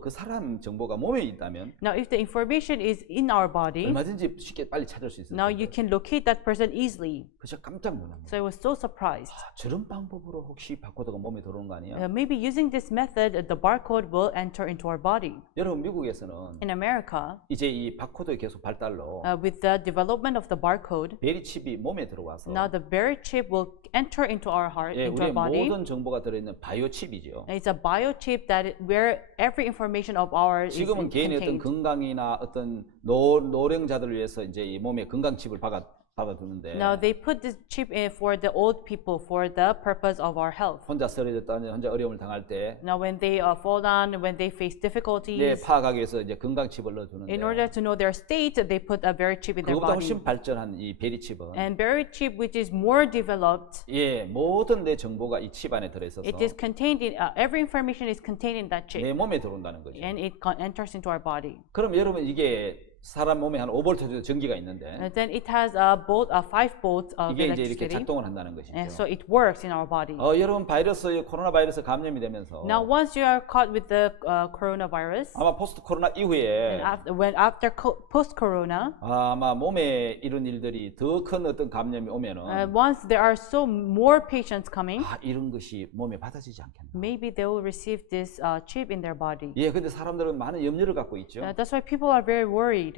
그 사람 정보가 몸에 있다면 Now, if the information is in our body, 얼마든지 쉽게 빨리 찾을 수 있을 now 텐데 you can locate that person easily. 그저 깜짝 놀랍니다. So I was so surprised. 저런 방법으로 혹시 바코드가 몸에 들어오는 거 아니야? Maybe using this method, the barcode will enter into our body. 여러분 미국에서는 In America, 이제 이 바코드의 계속 발달로 with the development of the barcode, 베리 칩이 몸에 들어와서 now the berry chip will enter into our heart, into 우리의 our body. 모든 정보가 들어있는 바이오 칩이죠. And it's a biochip where every information of ours is 지금은 개인의 어떤 contained. 건강이나 어떤 노령자들을 위해서 이제 이 몸에 건강 칩을 박아두는데 Now they put this chip in for the old people for the purpose of our health. 혼자 쓰러졌다 혼자 어려움을 당할 때 Now when they fall down, when they face difficulties, 파악하기 위해서 이제 건강 칩을 넣어두는데 in order to know their state, they put a berry chip in their 그것보다 body. 훨씬 발전한 이 베리 칩은 And berry chip, which is more developed, 모든 내 정보가 이 칩 안에 들어있어서 it is contained in every information is contained in that 내 chip, 몸에 들어온다는 거죠. and it enters into our body. 그럼 여러분 이게 사람 몸에 한 5V 정도 전기가 있는데 And then it has 5 volts of 이게 이제 이렇게 electricity, 작동을 한다는 것이죠. and so it works in our body. 여러분 코로나 바이러스 감염이 되면서 Now, once you are caught with the coronavirus, 아마 포스트 코로나 이후에 after post-corona, 아마 몸에 이런 일들이 더 큰 어떤 감염이 오면은 once there are so more patients coming, 이런 것이 몸에 받아지지 않겠나. maybe they will receive this chip in their body. 근데 사람들은 많은 염려를 갖고 있죠. That's why people are very worried.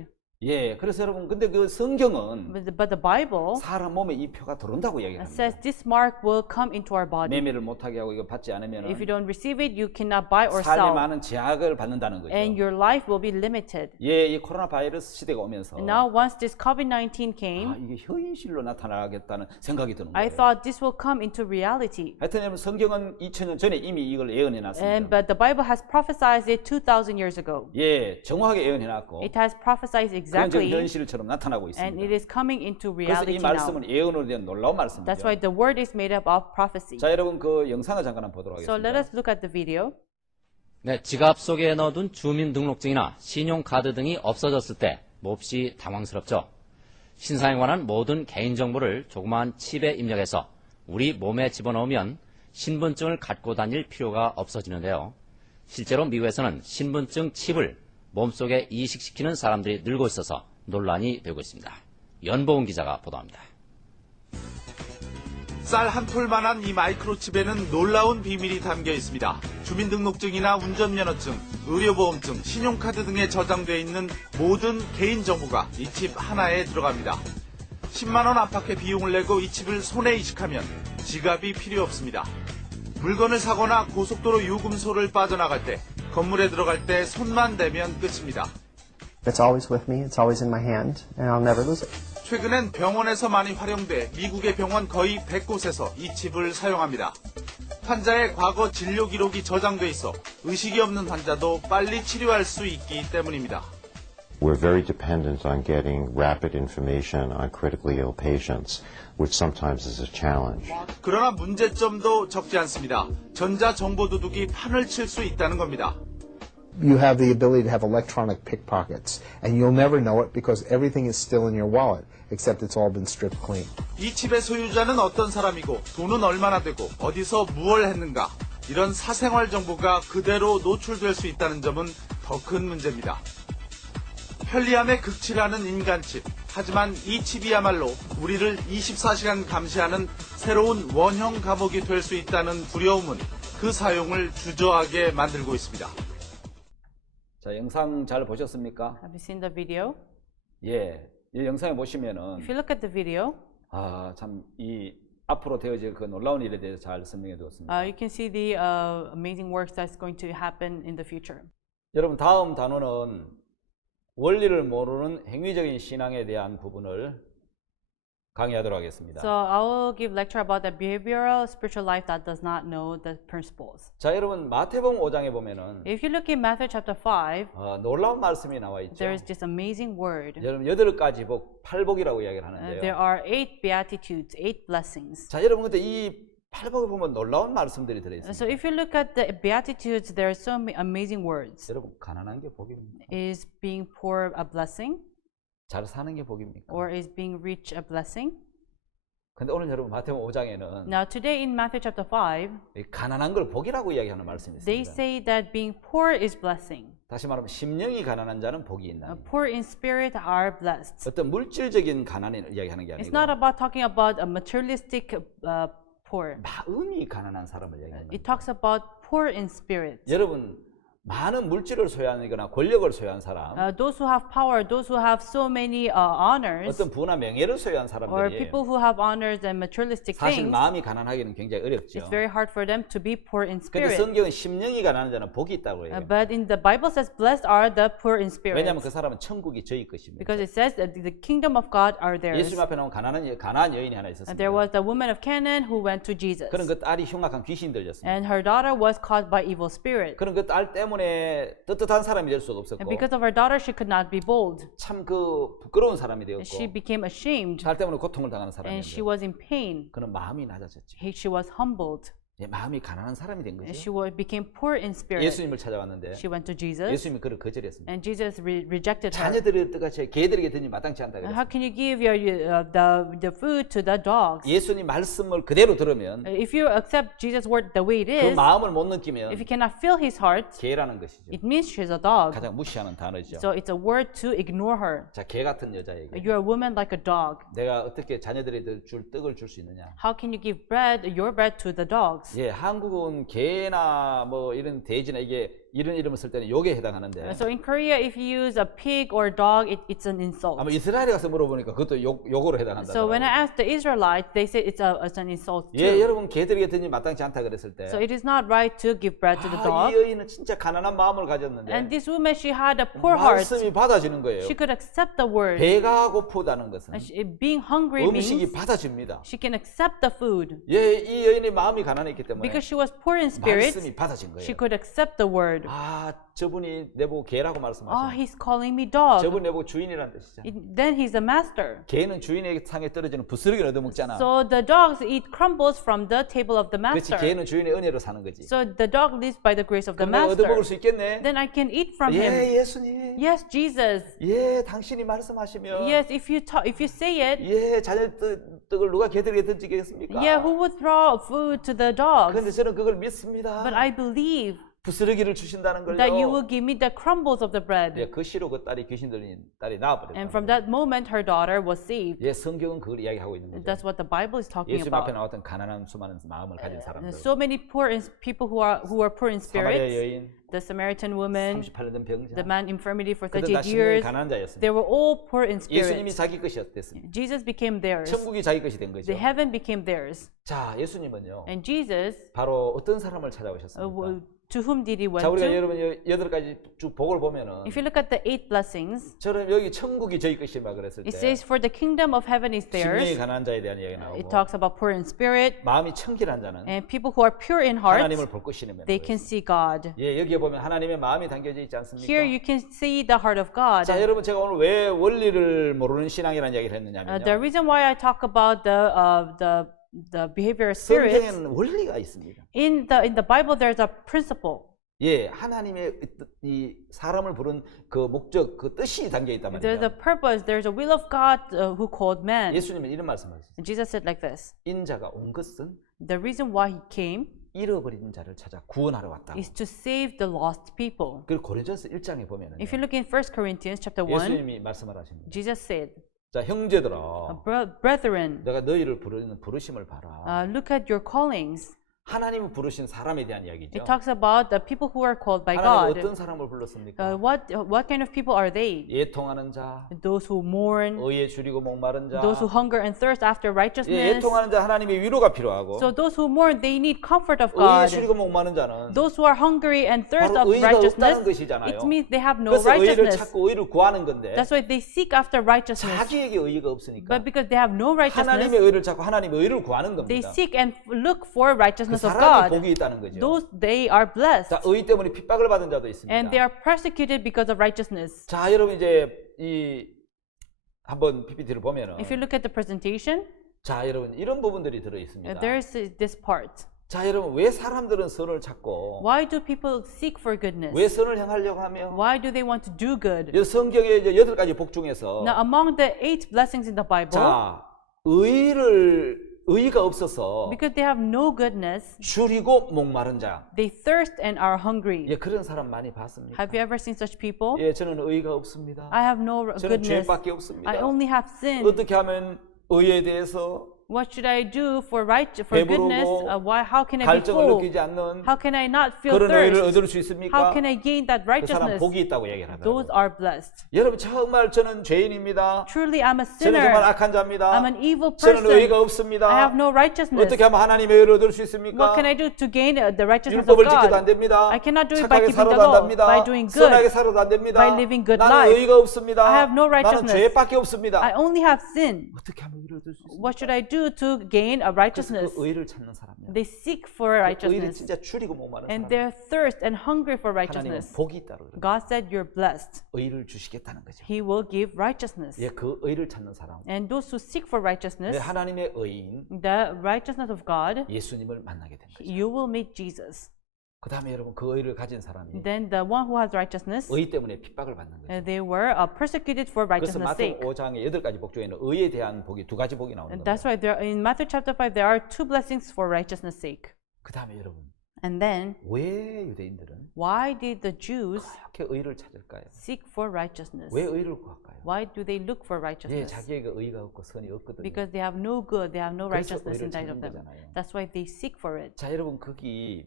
그래서 여러분 근데 그 성경은 But the Bible 사람 몸에 이 표가 들어온다고 얘기합니다. says this mark will come into our body. 매매를 못하게 하고 이거 받지 않으면 If you don't receive it, you cannot buy or 삶에 sell, 많은 제약을 받는다는 거죠. and your life will be limited. 이 코로나 바이러스 시대가 오면서 And now, once this COVID-19 came, 이게 현실로 나타나겠다는 생각이 드는 I 거예요. thought this will come into reality. 하여튼 여러분 성경은 2000년 전에 이미 이걸 예언해 놨습니다. But the Bible has prophesied it 2,000 years ago. 정확하게 예언해 놨고 It has prophesied 그건 exactly, 지금 현실처럼 나타나고 and 있습니다. it is coming into 그래서 reality 이 now. 말씀은 예언으로 된 놀라운 말씀이죠. That's why the word is made up of prophecy. 자, 여러분 그 영상을 잠깐 한번 보도록 So let 하겠습니다. us look at the video. 네, 지갑 속에 넣어둔 주민등록증이나 신용카드 등이 없어졌을 때 몹시 당황스럽죠. 신상에 관한 모든 개인정보를 조그마한 칩에 입력해서 우리 몸에 집어넣으면 신분증을 갖고 다닐 필요가 없어지는데요. 실제로 미국에서는 신분증 칩을 몸속에 이식시키는 사람들이 늘고 있어서 논란이 되고 있습니다. 연보은 기자가 보도합니다. 쌀 한 톨만한 이 마이크로칩에는 놀라운 비밀이 담겨 있습니다. 주민등록증이나 운전면허증, 의료보험증, 신용카드 등에 저장되어 있는 모든 개인정보가 이 칩 하나에 들어갑니다. 10만 원 안팎의 비용을 내고 이 칩을 손에 이식하면 지갑이 필요 없습니다. 물건을 사거나 고속도로 요금소를 빠져나갈 때, 건물에 들어갈 때 손만 대면 끝입니다. It's always with me, it's always in my hand, and I'll never lose it. 최근엔 병원에서 많이 활용돼 미국의 병원 거의 100곳에서 이 칩을 사용합니다. 환자의 과거 진료 기록이 저장돼 있어 의식이 없는 환자도 빨리 치료할 수 있기 때문입니다. We're very dependent on getting rapid information on critically ill patients, which sometimes is a challenge. 그러나 문제점도 적지 않습니다. 전자정보도둑이 판을 칠 수 있다는 겁니다. You have the ability to have electronic pickpockets, and you'll never know it because everything is still in your wallet, except it's all been stripped clean. 이 칩의 소유자는 어떤 사람이고 돈은 얼마나 되고 어디서 무엇을 했는가 이런 사생활 정보가 그대로 노출될 수 있다는 점은 더 큰 문제입니다. 편리함에 극치라는 인간칩. 하지만 이 칩이야말로 우리를 24시간 감시하는 새로운 원형 감옥이 될 수 있다는 두려움은 그 사용을 주저하게 만들고 있습니다. 자, 영상 잘 보셨습니까? Have you seen the video? 이 영상에 보시면은 If you look at the video, 참 이 앞으로 되어질 그 놀라운 일에 대해서 잘 설명해 두었습니다. you can see the amazing works that's going to happen in the future. 여러분 다음 단어는 원리를 모르는 행위적인 신앙에 대한 부분을 강의하도록 하겠습니다. So I will give lecture about the behavioral spiritual life that does not know the principles. 자, 여러분 마태복음 5장에 보면은 If you look at Matthew chapter 5, 놀라운 말씀이 나와 있죠. there is this amazing word. 여러분 8가지 복, 8복이라고 이야기를 There 하는데요. are 8 beatitudes, 8 blessings. 자, 여러분 근데 이 팔복에 보면 놀라운 말씀들이 들어 So 있습니다. if you look at the Beatitudes, there are so many amazing words. 여러분 가난한 게 복입니까? Is being poor a blessing? 잘 사는 게 복입니까? Or is being rich a blessing? 근데 오늘 여러분 마태복음 5장에는 Now today in Matthew chapter 5, 가난한 걸 복이라고 이야기하는 말씀이 they 있습니다. say that being poor is blessing. 다시 말하면 심령이 가난한 자는 복이 있나? Poor in spirit are blessed. 어떤 물질적인 가난을 이야기하는 게 It's not 아니고 about talking about a materialistic poor. 마음이 가난한 사람을 이야기하는 It 거예요. talks about poor in spirit. 여러분 많은 물질을 소유하거나 권력을 소유한 사람, Those who have power, those who have so many honors, 어떤 부나 명예를 소유한 or 사람들이 people who have honors and materialistic 사실 things, 마음이 가난하기는 굉장히 어렵죠. it's very hard for them to be poor in 그런데 spirit. 성경은 심령이 가난한 자는 복이 있다고 해요. But in the Bible says, blessed are the poor in spirit. 왜냐하면 그 사람은 천국이 저희 것입니다. Because it says that the kingdom of God are theirs. 예수님 앞에 나온 가난한 여인이 하나 And 있었습니다. there was the woman of Canaan who went to Jesus. 그런 그 딸이 흉악한 귀신 들렸습니다. And her daughter was caught by evil spirit. 그런 그 딸 때문에 떳떳한 사람이 될 수가 없었고 And because of her daughter, she could not be bold. 참 그 부끄러운 사람이 And she 되었고 became ashamed. 딸 때문에 고통을 당하는 And she 사람이었는데 was in pain. 그는 마음이 낮아졌죠. She was humbled. 마음이 가난한 사람이 된 And 거죠. she became poor in spirit. 예수님을 찾아왔는데 She went to Jesus. 예수님이 그를 거절했습니다. And Jesus rejected her. 자녀들이 어떡하지? 개들에게 드니 마땅치 않다 And 그랬어요. how can you give the food to the dogs? 예수님 말씀을 그대로 들으면 If you accept Jesus' word the way it 그 is, 마음을 못 if 느끼면 you cannot feel his heart, 개라는 것이죠. it means she's a dog. 가장 무시하는 단어죠. So it's a word to ignore her. 자, 개 같은 여자에게 You're a woman like a dog. 내가 어떻게 자녀들에게 줄 떡을 줄 수 있느냐? How can you give your bread to the dogs? 예, 한국은 개나 뭐 이런 돼지나 이게 이런 이름을 쓸 때는 욕에 해당하는데 So in Korea, if you use a pig or dog, it's an insult. 아마 이스라엘에 가서 물어보니까 그것도 욕으로 해당한다. So when I asked the Israelites, they said it's an insult 예, too. 여러분 개들에게 드니 마땅치 않다 그랬을 때 So it is not right to give bread to the 이 dog. 여인은 진짜 가난한 마음을 가졌는데 And this woman, she had a poor heart. 말씀이 받아지는 거예요. She could accept the word. 배가 고프다는 것은 And being hungry 음식이 means 받아집니다. she can accept the food. 예, 이 여인의 마음이 가난했기 때문에 Because she was poor in spirit, 말씀이 받아진 거예요. she could accept the word. 아, 저분이 내보고 개라고 Oh, 말씀하시네. he's calling me dog. 저분 내보고 주인이라는 뜻이잖아. Then he's a master. 개는 주인의 상에 떨어지는 부스러기를 얻어먹잖아. So the dogs eat crumbles from the table of the 그렇지, master. 개는 주인의 은혜로 사는 거지. So the dog lives by the grace of the 그럼 내가 얻어먹을 master. 수 있겠네? Then I can eat from him. 예, 예수님. Yes, Jesus. 예, 당신이 말씀하시면 Yes, if you say it, 예, 자녀 떡을 누가 개들에게 던지겠습니까? yeah, who would throw food to the dogs? 그런데 저는 그걸 믿습니다. But I believe 부스러기를 주신다는 걸요. that you will give me the crumbles of the bread. 예, 그 시로 그 딸이 귀신 들린 딸이 나와버렸다. And from that moment, her daughter was saved. 예, 성경은 그걸 이야기하고 있는 거죠. That's what the Bible is talking 예수님 앞에 about. 나왔던 가난한 수많은 마음을 가진 사람들. So many people who are poor in 사마리아 spirit, 여인, the Samaritan woman, 38년 된 병자. the man infirmity for 그들 다 38 심령이 years, 가난한 자였습니다. they were all poor in 예수님이 spirit. 자기 것이 됐습니다. Jesus became theirs. 천국이 자기 것이 된 거죠. The heaven became theirs. 자, 예수님은요. And Jesus, 바로 어떤 사람을 찾아오셨습니까? to whom did he went 자, 우리가 to? 여러분 여덟 가지 쭉 복을 보면은 If you look at the 8 blessings, 저는 여기 천국이 저희 것이라 그랬을 it 때 says, for the kingdom of heaven is 심령이 theirs. 가난한 자에 대한 이야기 It 나오고 talks about poor in spirit. 마음이 청결한 자는 And people who are pure in heart, 하나님을 볼 것이라며 they can see God. 예, 여기에 보면 하나님의 마음이 담겨져 있지 않습니까? Here you can see the heart of God. 자, 여러분 제가 오늘 왜 원리를 모르는 신앙이라는 이야기를 했느냐면요. The reason why I talk about the behavioral spirits, 성경에는 원리가 있습니다. in the Bible there's a principle. 예, 하나님의 이 사람을 부른 그 목적, 그 뜻이 담겨 있단 There's a 말이에요. purpose. There's a will of God who called man. 예수님은 이런 말씀하셨어요. And Jesus said like this: 인자가 온 것은 the reason why he came 잃어버린 자를 찾아 구원하러 왔다. is to save the lost people. 그리고 고린도서 1장에 보면은 If you look in 1 Corinthians chapter 1, 예수님이 말씀을 하십니다. Jesus said, 자, 형제들아, brethren, 내가 너희를 부르는 부르심을 봐라. look at your callings. 하나님이 부르신 사람에 대한 이야기죠. It talks about the people who are called by 하나님 God. 어떤 사람을 불렀습니까? What kind of people are they? 예통하는 자, Those who mourn, 의에 줄이고 목마른 자. those who hunger and thirst after 예, righteousness. 예통하는 자 하나님의 위로가 필요하고 So those who mourn, they need comfort of 의에 God. 줄이고 목마른 자는 Those who are hungry and thirst 바로 of 의가 righteousness, 없다는 것이잖아요. it means they have no 그래서 의를 righteousness. 찾고 의를 구하는 건데 That's why they seek after righteousness. 자기에게 의가 없으니까 But because they have no 하나님의 righteousness, 의를 찾고 하나님의 의를 구하는 they 겁니다. seek and look for 그 righteousness of 사람이 God. 복이 있다는 거죠. Those they are blessed. 자, 의 때문에 핍박을 받은 자도 있습니다. And they are persecuted because of righteousness. 자, 여러분 이제 이 한번 PPT를 보면은 If you look at the presentation, 자, 여러분 이런 부분들이 들어 있습니다. There's this part. 자, 여러분 왜 사람들은 선을 찾고 Why do people seek for goodness? 왜 선을 행하려고 하며 Why do they want to do good? 이 성경의 이제 8가지 복 중에서 Now, among the 8 blessings in the Bible, 자, 의의가 없어서 because they have no goodness, 줄이고 목마른 자. they thirst and are hungry. 예, 그런 사람 많이 봤습니다. Have you ever seen such people? 예, 저는 의의가 없습니다. I have no 저는 goodness. 죄밖에 없습니다. I only have sin. 어떻게 하면 의에 대해서 What should I do for 배부르고 goodness? How can I be 갈증을 full? 느끼지 않는 How can I not feel 그런 의를 thirst? 얻을 수 How 있습니까? can I gain that 그 사람 righteousness? 복이 있다고 얘기를 Those 하더라고요. are blessed. 여러분 정말 저는 죄인입니다. Truly, I'm a 저는 정말 sinner. 악한 자입니다. I'm an evil 저는 person. 의의가 없습니다. I have no righteousness. 어떻게 하면 하나님의 의를 얻을 수 있습니까? What can I do to gain the righteousness of 율법을 지켜도 안 God? 됩니다. I cannot do it by 착하게 keeping 살아도 the 안 law, 됩니다. by doing good, 선하게 살아도 안 됩니다. by living good 나는 life. 의의가 없습니다. I have no 나는 righteousness. 죄밖에 없습니다. I only have sin. 어떻게 하면 의를 얻을 수 있습니까? What should I do to gain a 그래서 righteousness? 그 의를 찾는 사람이야. They seek for 의를 righteousness. 진짜 줄이고 목마른 And 사람. they're thirst and hungry for 하나님은 righteousness. 복이 있다고 그래요. God said you're blessed. 의를 주시겠다는 거죠. He will give righteousness. 예, 그 의를 찾는 사람. And those who seek for righteousness, 네, 하나님의 의인 the righteousness of God, 예수님을 만나게 된 거죠. you will meet Jesus. 그 다음에 여러분 그 의를 가진 사람이 Then the one who has righteousness, 의 때문에 핍박을 받는 거죠. they were persecuted for 그래서 righteousness' 마태 sake. 5장의 8가지 복 중에는 의에 대한 복이 2가지 복이 나오는 And 거예요. that's why in Matthew chapter 5 there are 2 blessings for righteousness' sake. 그 다음에 여러분 And then 왜 유대인들은 why did the Jews 그렇게 의를 찾을까요? seek for righteousness? 왜 의를 구할까요? Why do they look for 예, righteousness? 자기에게 의가 없고 선이 없거든요. Because they have no good, they have no 그래서 righteousness 의를 inside of 찾는 them. 거잖아요. That's why they seek for it. 자, 여러분 거기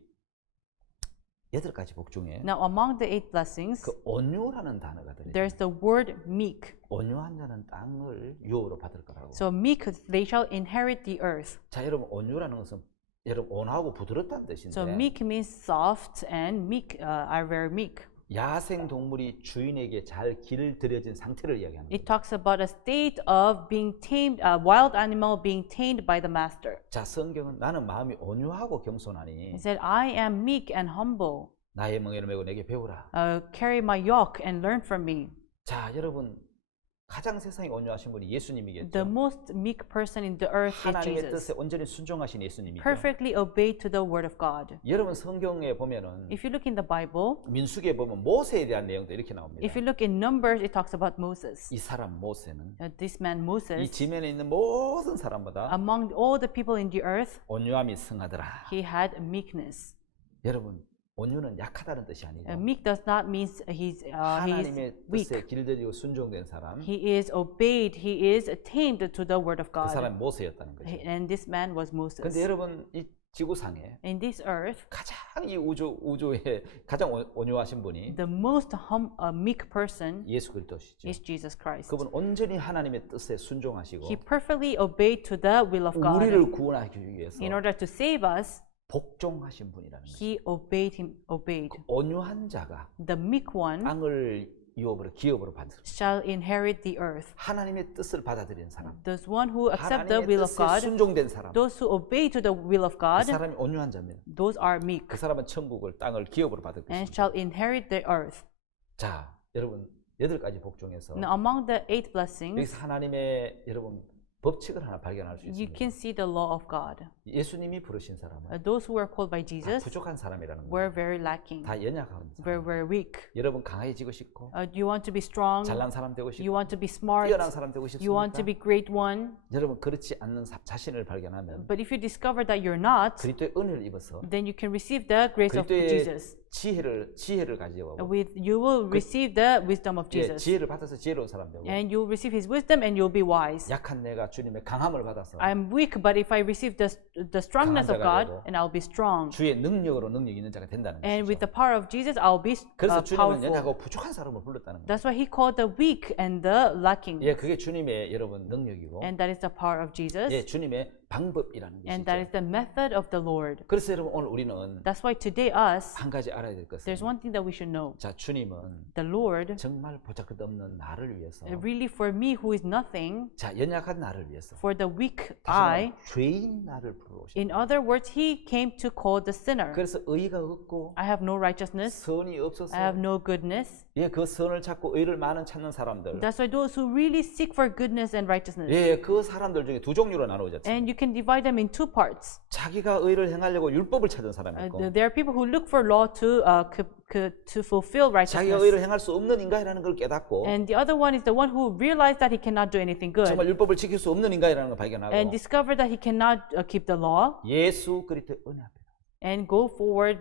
8가지 복 중에 Now among the 8 blessings, 그 온유라는 단어가 들어요. there's the word meek. 온유한 자는 땅을 유업으로 받을 거라고. So meek, they shall inherit the earth. 자, 여러분 온유라는 것은 여러분 온하고 부드럽다는 뜻인데 So meek means soft, and meek are very meek. 야생 동물이 주인에게 잘 길 들여진 상태를 이야기합니다. It talks about a state of being tamed, a wild animal being tamed by the master. 자, 성경은 나는 마음이 온유하고 겸손하니 He said, I am meek and humble. 나의 멍에를 메고 내게 배우라. Carry my yoke and learn from me. 자, 여러분 가장 세상에 온유하신 분이 예수님이겠죠. The most meek person in the earth is 하나님의 Jesus. 뜻에 온전히 순종하신 예수님이죠. Perfectly obeyed to the word of God. 여러분 성경에 보면은 If you look in the Bible, 민수기에 보면 모세에 대한 내용도 이렇게 나옵니다. if you look in Numbers, it talks about Moses. 이 사람 모세는 This man 이 Moses, 지면에 있는 모든 사람보다 among all the people in the earth, 온유함이 승하더라. he had meekness. 여러분 온유는 약하다는 뜻이 아니고 Meek does not mean he's 하나님의 weak. 뜻에 길들이고 순종된 사람 He is obeyed. He is tamed to the word of 그 God. 사람이 모세였다는 거죠. And this man was 근데 Moses. 여러분 이 지구상에 In this earth, 가장 이 우주에 가장 온유하신 분이 the most meek person 예수 그리스도시죠. is Jesus Christ. 그분 온전히 하나님의 뜻에 순종하시고 He perfectly obeyed to the will of God. 우리를 구원하기 위해서 In order to save us, 복종하신 분이라는 거죠. he obeyed. 온유한 자가 The meek one 땅을 유업으로 기업으로 받는 shall inherit the earth. 하나님의 뜻을 받아들이는 사람, Those one who accept the 하나님의 will of 뜻에 God, 순종된 사람, those who obey to the will of 그 God, 사람이 온유한 자입니다. those are meek 그 사람은 천국을 땅을 기업으로 받을 and 것입니다. shall inherit the earth. 자, 여러분 8가지 복 중에서 Now, among the 8 blessings, 여기서 하나님의 여러분 법칙을 하나 발견할 수 you 있습니다. can see the law of God. 예수님이 부르신 사람은 Those who were called by 다 Jesus 부족한 사람이라는 were 거예요. very lacking, 다 연약한 were 사람. very weak. 여러분 강해지고 싶고 You want to be strong, 잘난 사람 되고 you 싶고 want to be smart, 뛰어난 사람 되고 you want to 싶습니까? be great one. 여러분 그렇지 않는 자신을 발견하면 But if you discover that you're not, 그리스도의 은혜를 입어서 then you can receive the grace of 그리스도의 Jesus. 지혜를 가지고 You will receive the wisdom of 예, Jesus. 지혜를 받아서 지혜로운 사람 되고 And you'll receive his wisdom and you'll be wise. 약한 내가 주님의 강함을 받아서 I'm weak, but if I receive the strongness of 강한 자가 God, 되고 and I'll be strong. 주의 능력으로 능력 있는 자가 된다는 And with 것이죠. the power of Jesus, I'll be 그래서 주님은 powerful. 연약하고 부족한 사람을 불렀다는 거예요. That's why he called the weak and the lacking. 예, 그게 주님의 여러분 능력이고 And that is the power of Jesus. 예, 주님의 방법이라는 And that is 것이죠. the method of the Lord. 그래서 여러분 오늘 우리는 That's why today us, 한 가지 알아야 될 것은 there's one thing that we should know. 자, 주님은 The Lord, 정말 보잘것없는 나를 위해서 really for me who is nothing, 자, 연약한 나를 위해서 for the weak 다시 I, 말하면 죄인 나를 부르셨다. in other words, he came to call the sinner. 그래서 의가 없고 I have no righteousness. 선이 없어서 I have no goodness. 예, 그 선을 찾고 의를 많은 찾는 사람들. That's why those who really seek for goodness and righteousness. 예, 그 사람들 중에 두 종류로 나누어졌습니다. And you can divide them in two parts. 자기가 의를 행하려고 율법을 찾은 사람이 있고 There are people who look for law to fulfill 자기가 의를 righteousness. 행할 수 없는 인간이라는 걸 깨닫고 And the other one is the one who realized that he cannot do anything good. 정말 율법을 지킬 수 없는 인간이라는 걸 발견하고 And discover that he cannot keep the law. 예수 그리스도의 은혜 앞에 And go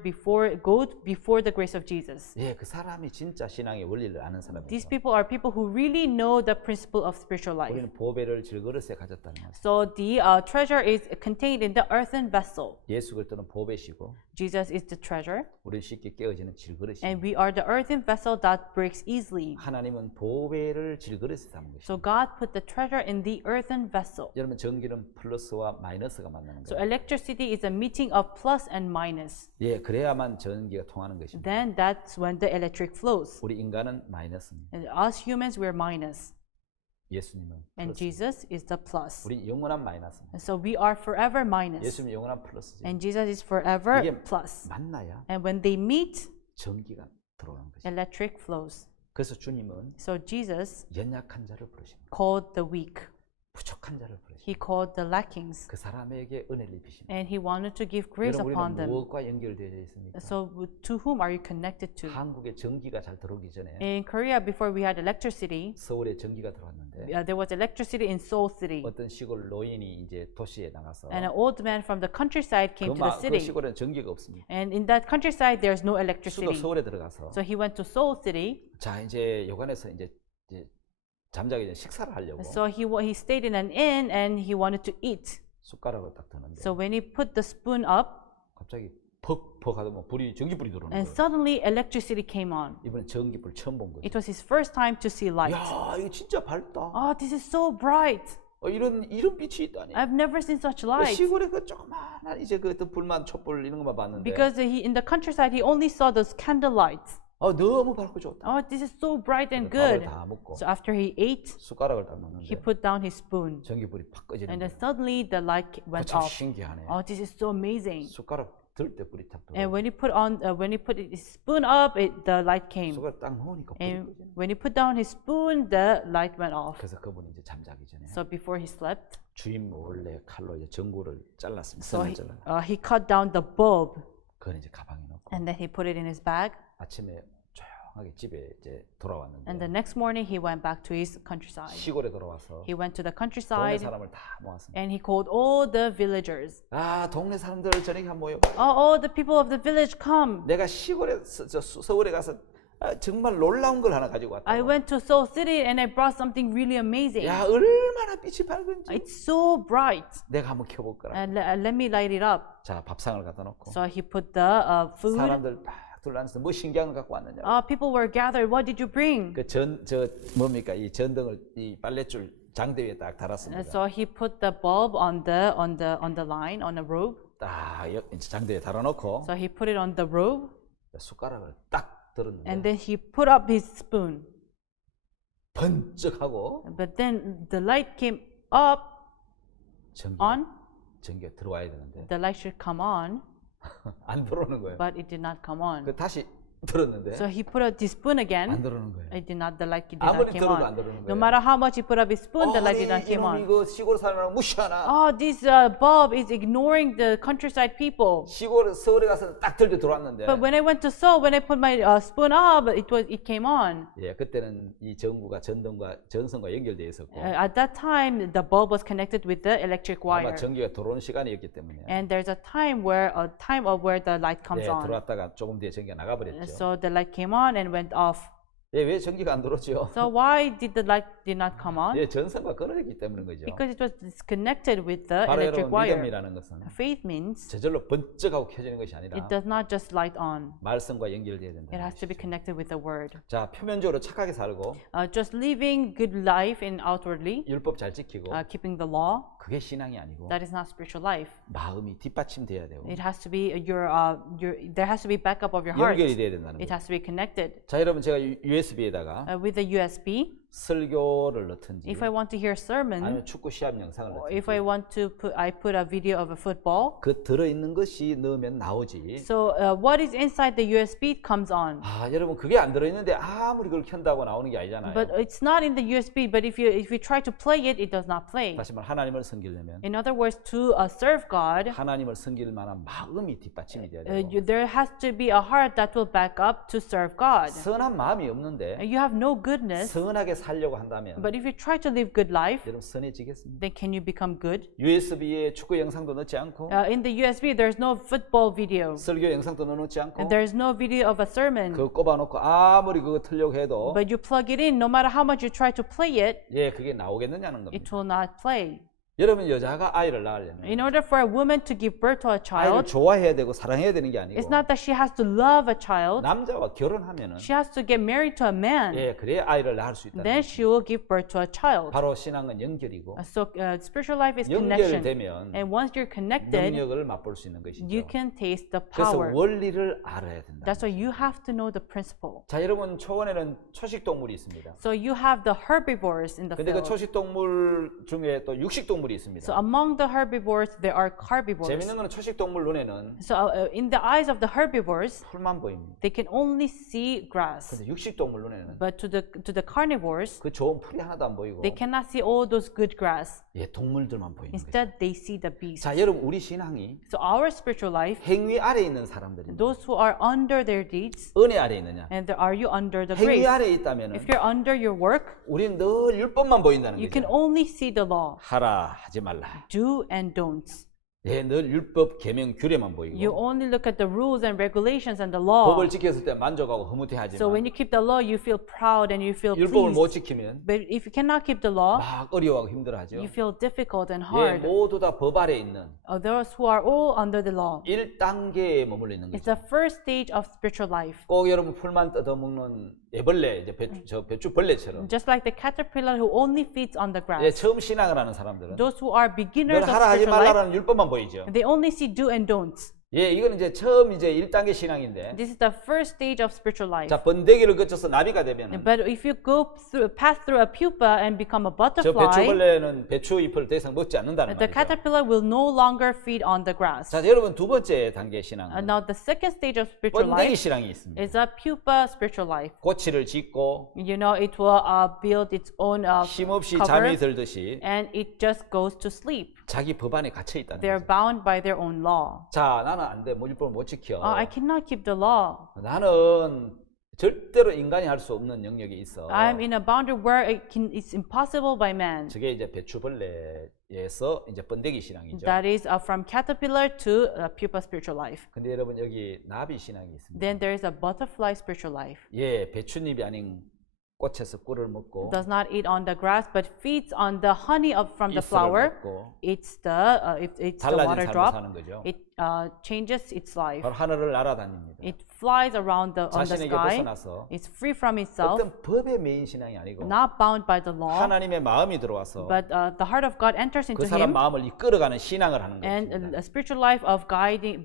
before the grace of Jesus. 예, 그 사람이 진짜 신앙의 원리를 아는 사람이죠. These people are people who really know the principle of spiritual life. 우리는 보배를 질그릇에 가졌다는 거죠. So the treasure is contained in the earthen vessel. 예수 그리스도는 보배시고 Jesus is the treasure, 우리 쉽게 깨어지는 질그릇이. and we are the earthen vessel that breaks easily. 하나님은 보배를 질그릇에 담은 So 것이죠. God put the treasure in the earthen vessel. 여러분 전기는 플러스와 마이너스가 만나는 So 거예요. electricity is a meeting of plus and minus. 예, 그래야만 전기가 통하는 것입니다. Then that's when the electric flows. 우리 인간은 마이너스입니다. And us humans, we're minus. 예수님은 And 플러스. Jesus is the plus. 우리 영원한 마이너스입니다. And so we are forever minus. 예수님 영원한 플러스죠. And Jesus is forever 이게 plus. 만나야 And when they meet, 전기가 들어오는 것이죠. electric flows. 그래서 주님은 So Jesus 연약한 자를 부르십니다. called the weak. 부족한 자를 부르십니다. He called the lackings. 그 사람에게 은혜를 입히십니다. And he wanted to give grace 여러분 upon 우리는 them. 무엇과 연결되어 있습니까? So to whom are you connected to? 한국에 전기가 잘 들어오기 전에 In Korea, before we had electricity, 서울에 전기가 들어왔는데 there was electricity in Seoul City. 어떤 시골 노인이 이제 도시에 나가서 And an old man from the countryside came to the 그 city. 시골에는 전기가 없습니다. And in that countryside, there's no 수도 electricity. 서울에 들어가서 So he went to Seoul City. 자 이제 요관에서 이제 잠자기 전에 식사를 하려고 So he stayed in an inn and he wanted to eat. 숟가락을 딱 드는데 So when he put the spoon up, 갑자기 퍽퍽 하더니 불이 전기불이 들어오는 and 거예요. suddenly electricity came on. 이번엔 전기불 처음 본 거죠. It was his first time to see light. 야 이거 진짜 밝다. Oh, this is so bright. 이런 빛이 있다니. I've never seen such light. 시골에 그 조그마한 이제 그 어떤 불만 촛불 이런 것만 봤는데 Because in the countryside, he only saw those candle lights. 너무 밝고 좋다. Oh, this is so bright and 밥을 good. 다 먹고 So after he ate, 숟가락을 딱 he 넣는데 put down his spoon. 전기불이 팍 꺼지는 And then 거예요. suddenly the light went 참 off. 신기하네. Oh, this is so amazing. 숟가락 들 때 불이 탁 And 들어오고 when he put his spoon up, the light came. 숟가락 딱 넣으니까 불이 And 꺼지는 거예요. when he put down his spoon, the light went off. 그래서 그분이 이제 잠자기 전에 So before he slept, 주인 몰래 칼로 이제 전구를 잘랐습니다. so 선을 잘라. he cut down the bulb 그건 이제 가방에 넣고 and then he put it in his bag. 아침에 조용하게 집에 이제 돌아왔는데 And the next morning, he went back to his countryside. 시골에 돌아와서 He went to the 동네 countryside 사람을 다 모았습니다. and he called all the villagers. 동네 사람들 저녁에 한 모여. Oh, the people of the village, come. 내가 시골에 서울에 가서 정말 놀라운 걸 하나 가지고 왔다. I went to Seoul City and I brought something really amazing. 야 얼마나 빛이 밝은지 It's so bright. 내가 한번 켜볼 거라. And let me light it up. 자 밥상을 갖다 놓고 So he put the food. 사람들 딱 둘러앉아서 뭐 신기한 걸 갖고 왔느냐. People were gathered. What did you bring? 저 뭡니까 이 전등을 이 빨랫줄 장대 위에 딱 달았습니다. And so he put the bulb on the line on a rope. 딱 이제 장대에 달아놓고 So he put it on the rope 숟가락을 딱 들었는데 and then he put up his spoon. 번쩍하고 But then the light came up on. 전기가 들어와야 되는데 The light should come on, 안 들어오는 거예요. but it did not come on. 그 다시 들었는데 So he put up his spoon 안 again. 들어오는 거예요. The light did not 아무리 came 들어도 on. 안 들어오는 No 거예요. matter how much he put up his spoon, the light did not came 이놈 on. 이거 시골 사람이랑 무시하나? Oh, this bulb is ignoring the countryside people. 시골 서울에 가서 딱 들고 들어왔는데 But when I went to Seoul, when I put my spoon up, it came on. 예 그때는 이 전구가 전선과 연결되어 있었고 At that time, the bulb was connected with the electric 아마 wire. 전기가 들어오는 시간이었기 때문에 And there's a time where the light comes 예, on. 들어왔다가 조금 뒤에 전기가 나가버렸죠. So the light came on and went off. 예, 왜 전기가 안 들어오죠? So why did the light did not come on? 예, 전선과 끊어졌기 때문인 거죠. Because it was disconnected with the 바로 electric 여러분 wire. 믿음이라는 것은 Faith means 저절로 번쩍하고 켜지는 것이 아니라 it does not just light on. 말씀과 연결되어야 된다. It has to be connected with the word. 자, 표면적으로 착하게 살고 Just living good life in outwardly, 율법 잘 지키고 keeping the law, 그게 신앙이 아니고 that is not spiritual life. 마음이 뒷받침돼야 되고 It has to be there has to be backup of your heart. 연결이 돼야 된다는 It 거예요. has to be connected. 자, 여러분 제가 USB에다가 With the USB, 설교를 넣든지 if I want to hear sermon, 아니면 축구 시합 영상을 or if I 넣든지 want to put a video of a football. 그 들어있는 것이 넣으면 나오지. So what is inside the USB comes on. 아, 여러분 그게 안 들어있는데 아무리 그걸 켠다고 나오는 게 아니잖아요. But it's not in the USB, but if you try to play it, it does not play. 다시 말 하나님을 섬기려면 In other words, to serve God, 하나님을 섬길 만한 마음이 뒷받침이 돼야 돼요. there has to be a heart that will back up to serve God. 선한 마음이 없는데 You have no goodness, 선하게 살려고 한다면 but if you try to live good life, 여러분 선해지겠습니까? then can you become good? USB에 축구 영상도 넣지 않고 In the USB, there's no football video. 설교 영상도 넣지 않고 And there's no video of a sermon. 그거 꼽아놓고 아무리 그거 틀려고 해도 But you plug it in, no matter how much you try to play it, 예, 그게 나오겠느냐는 겁니다. it will not play. 여러분 여자가 아이를 낳으려면 In order for a woman to give birth to a 아이를 child, 좋아해야 되고 사랑해야 되는 게 아니고 it's not that she has to love a child. 남자와 결혼하면은 She has to get married to a man. 예, 그래야 아이를 낳을 수 있다. Then she will give birth to a child. 바로 신앙은 연결이고 So spiritual life is connection. 연결되면 And once you're connected, 능력을 맛볼 수 있는 것이죠. you can taste the 그래서 power. 원리를 알아야 된다. That's why you have to know the principle. 자, 여러분 초원에는 초식 동물이 있습니다. So you have the herbivores in the 근데 그 field. 초식 동물 중에 또 육식 동물이 있습니다. So among the herbivores, there are carnivores. 재밌는 거는 초식 동물 눈에는 So in the eyes of the herbivores, 풀만 보입니다. they can only see grass. 근데 육식 동물 눈에는 But to the carnivores, 그 좋은 풀이 하나도 안 보이고 they cannot see all those good grass. 예, 동물들만 보이는 거죠. Instead, they see the beast. 자, 여러분 우리 신앙이 So our spiritual life, 행위 아래 있는 사람들입니다. those who are under their deeds, 은혜 아래 있느냐? and are you under the 행위 grace? 아래 있다면은 If you're under your work, 우리는 늘 율법만 보인다는 you can 거죠. only see the law. 하라 하지 말라. Do and don'ts. 예, 늘 율법 계명 규례만 You 보이고 only look at the rules and regulations and the law. 법을 지켰을 때 만족하고 흐뭇해하지만 So when you keep the law, you feel proud and you feel 율법을 못 pleased. 지키면 But if you cannot keep the law, 막 어려워하고 힘들어하죠. you feel difficult and 예, hard. 모두 다 법 아래 있는 Those who are all under the law. 1단계에 머물러 있는 It's 거죠. the first stage of spiritual life. 꼭 여러분 풀만 뜯어먹는 애벌레, 이제 배추벌레처럼 Just like the caterpillar who only feeds on the 예, grass. 처음 신앙을 하는 사람들은 Those who are 늘 beginners of 하라 하지 spiritual life, 말라라는 율법만 보이죠. they only see do and don'ts. 예, 이건 이제 처음 이제 1단계 신앙인데 This is the first stage of spiritual life. 자, 번데기를 거쳐서 나비가 되면 But if you pass through a pupa and become a 저 butterfly, 배추벌레는 배추 잎을 더 이상 먹지 않는다는 the 말이죠. caterpillar will no longer feed on the grass. 자, 여러분 두 번째 단계 신앙은 Now the second stage of spiritual 번데기 life 신앙이 있습니다. is a pupa spiritual life. 꼬치를 짚고 You know, it will build its own 힘없이 cover, 잠이 들듯이 and it just goes to sleep. 자기 법 안에 갇혀 있다는 They're 거죠. bound by their own law. 자, 나는 안 돼. 뭐 율법을 못 지켜. I cannot keep the law. 나는 절대로 인간이 할 수 없는 영역이 있어. I'm in a boundary where it's impossible by man. 저게 이제 배추벌레에서 이제 번데기 신앙이죠. That is from caterpillar to pupa spiritual life. 근데 여러분 여기 나비 신앙이 있습니다. Then there is a butterfly spiritual life. 예, 배추잎이 아닌 꽃에서 꿀을 먹고 Does not eat on the grass, but feeds on the honey from the 이슬을 flower. 먹고 It's the 달라진 water 삶을 drop. 사는 거죠. It changes its life. 바로 하늘을 날아다닙니다. It flies around on the 자신에게 sky. 벗어나서 It's free from itself, 어떤 법에 매인 신앙이 아니고 not bound by the law. 하나님의 마음이 들어와서 But the heart of God enters 그 into 사람 him, 마음을 이끌어가는 신앙을 하는 and 것입니다. a spiritual life of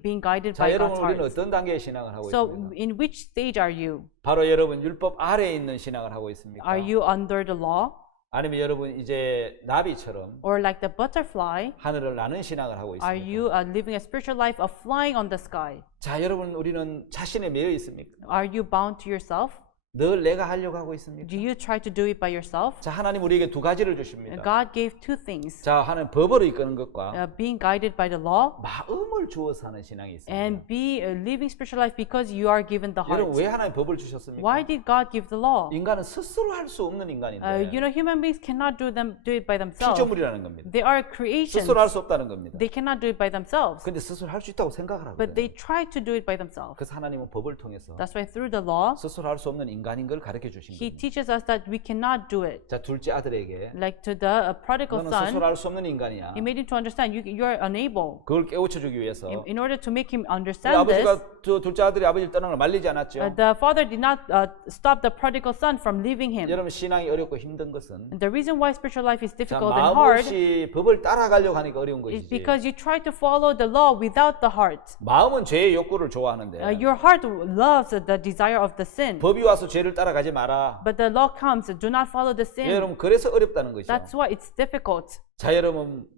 being guided 자, by 여러분 God's 우리는 heart. 어떤 단계의 신앙을 하고 So, 있습니까? in which stage are you? 바로 여러분 율법 아래에 있는 신앙을 하고 있습니까? Are you under the law, 아니면 여러분 이제 나비처럼 or like the butterfly? 하늘을 나는 신앙을 하고 Are 있습니까? you living a spiritual life of flying on the sky? 자, 여러분 우리는 자신에 매여 있습니까? Are you bound to yourself? 늘 내가 하려고 하고 있습니까? Do you try to do it by yourself? 자, 하나님 우리에게 두 가지를 주십니다. God gave two things: 자, 하나는 법으로 이끄는 것과 being guided by the law, 마음을 주어서 하는 신앙이 있습니다. and be living spiritual life because you are given the 여러분 heart. 왜 하나님 법을 주셨습니까? Why did God give the law? 인간은 스스로 할 수 없는 인간인데 You know, human beings cannot do it by themselves. 피조물이라는 겁니다. They are creations. 스스로 할 수 없다는 겁니다. They cannot do it by themselves. 근데 스스로 할 수 있다고 생각을 But 하거든요. they try to do it by themselves. 그래서 하나님은 법을 통해서 That's why through the law, 스스로 할 수 없는 인간인 걸 가르쳐 주신 He 겁니다. teaches us that we cannot do it. 자, 둘째 아들에게 Like to the prodigal 너는 스스로 son, 할 수 없는 인간이야. He made him to understand you are unable. 그걸 깨우쳐 주기 위해서 In order to make him 우리 understand this, 아버지가 저 둘째 아들이 아버지를 떠나는 걸 말리지 않았죠. the father did not stop the prodigal son from leaving him. 여러분 신앙이 어렵고 힘든 것은 And the reason why spiritual life is 자, difficult and 마음 hard 없이 법을 따라가려고 하니까 어려운 is 것이지. because you try to follow the law without the heart. 마음은 죄의 욕구를 좋아하는데 Your heart loves the desire of the sin. 법이 와서 와서 죄를 따라가지 마라. But the law comes, do not follow the sin. 여러분 그래서 어렵다는 것이죠. That's why it's difficult. 자, 여러분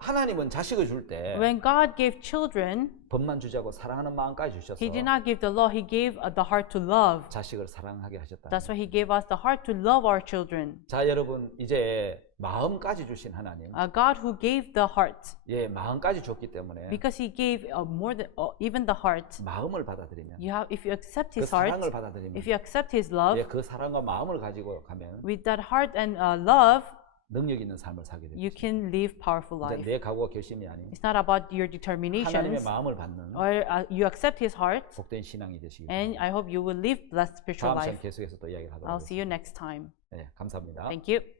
하나님은 자식을 줄 때 When God gave children, 법만 주자고 사랑하는 마음까지 주셔서 He did not give the law, He gave the heart to love. 자식을 사랑하게 하셨다. That's why He gave us the heart to love our children. 자, 여러분 이제 마음까지 주신 하나님, A God who gave the heart, 예, 마음까지 줬기 때문에 because He gave more than even the heart. 마음을 받아들이면, If you accept 그 His heart, 사랑을 받아들이면, if you accept His love, 예, 그 사랑과 마음을 가지고 가면 with that heart and love, 능력 있는 삶을 살게 됩니다. you can live powerful 이제 life. 내 각오와 결심이 아닌 It's not about your 하나님의 determinations, 마음을 받는 or you accept His heart, 복된 신앙이 되시기 and 바랍니다. I hope you will live blessed spiritual 다음 시간 life. 계속해서 또 이야기를 하도록 I'll see 하겠습니다. you next time. 네, 감사합니다. Thank you.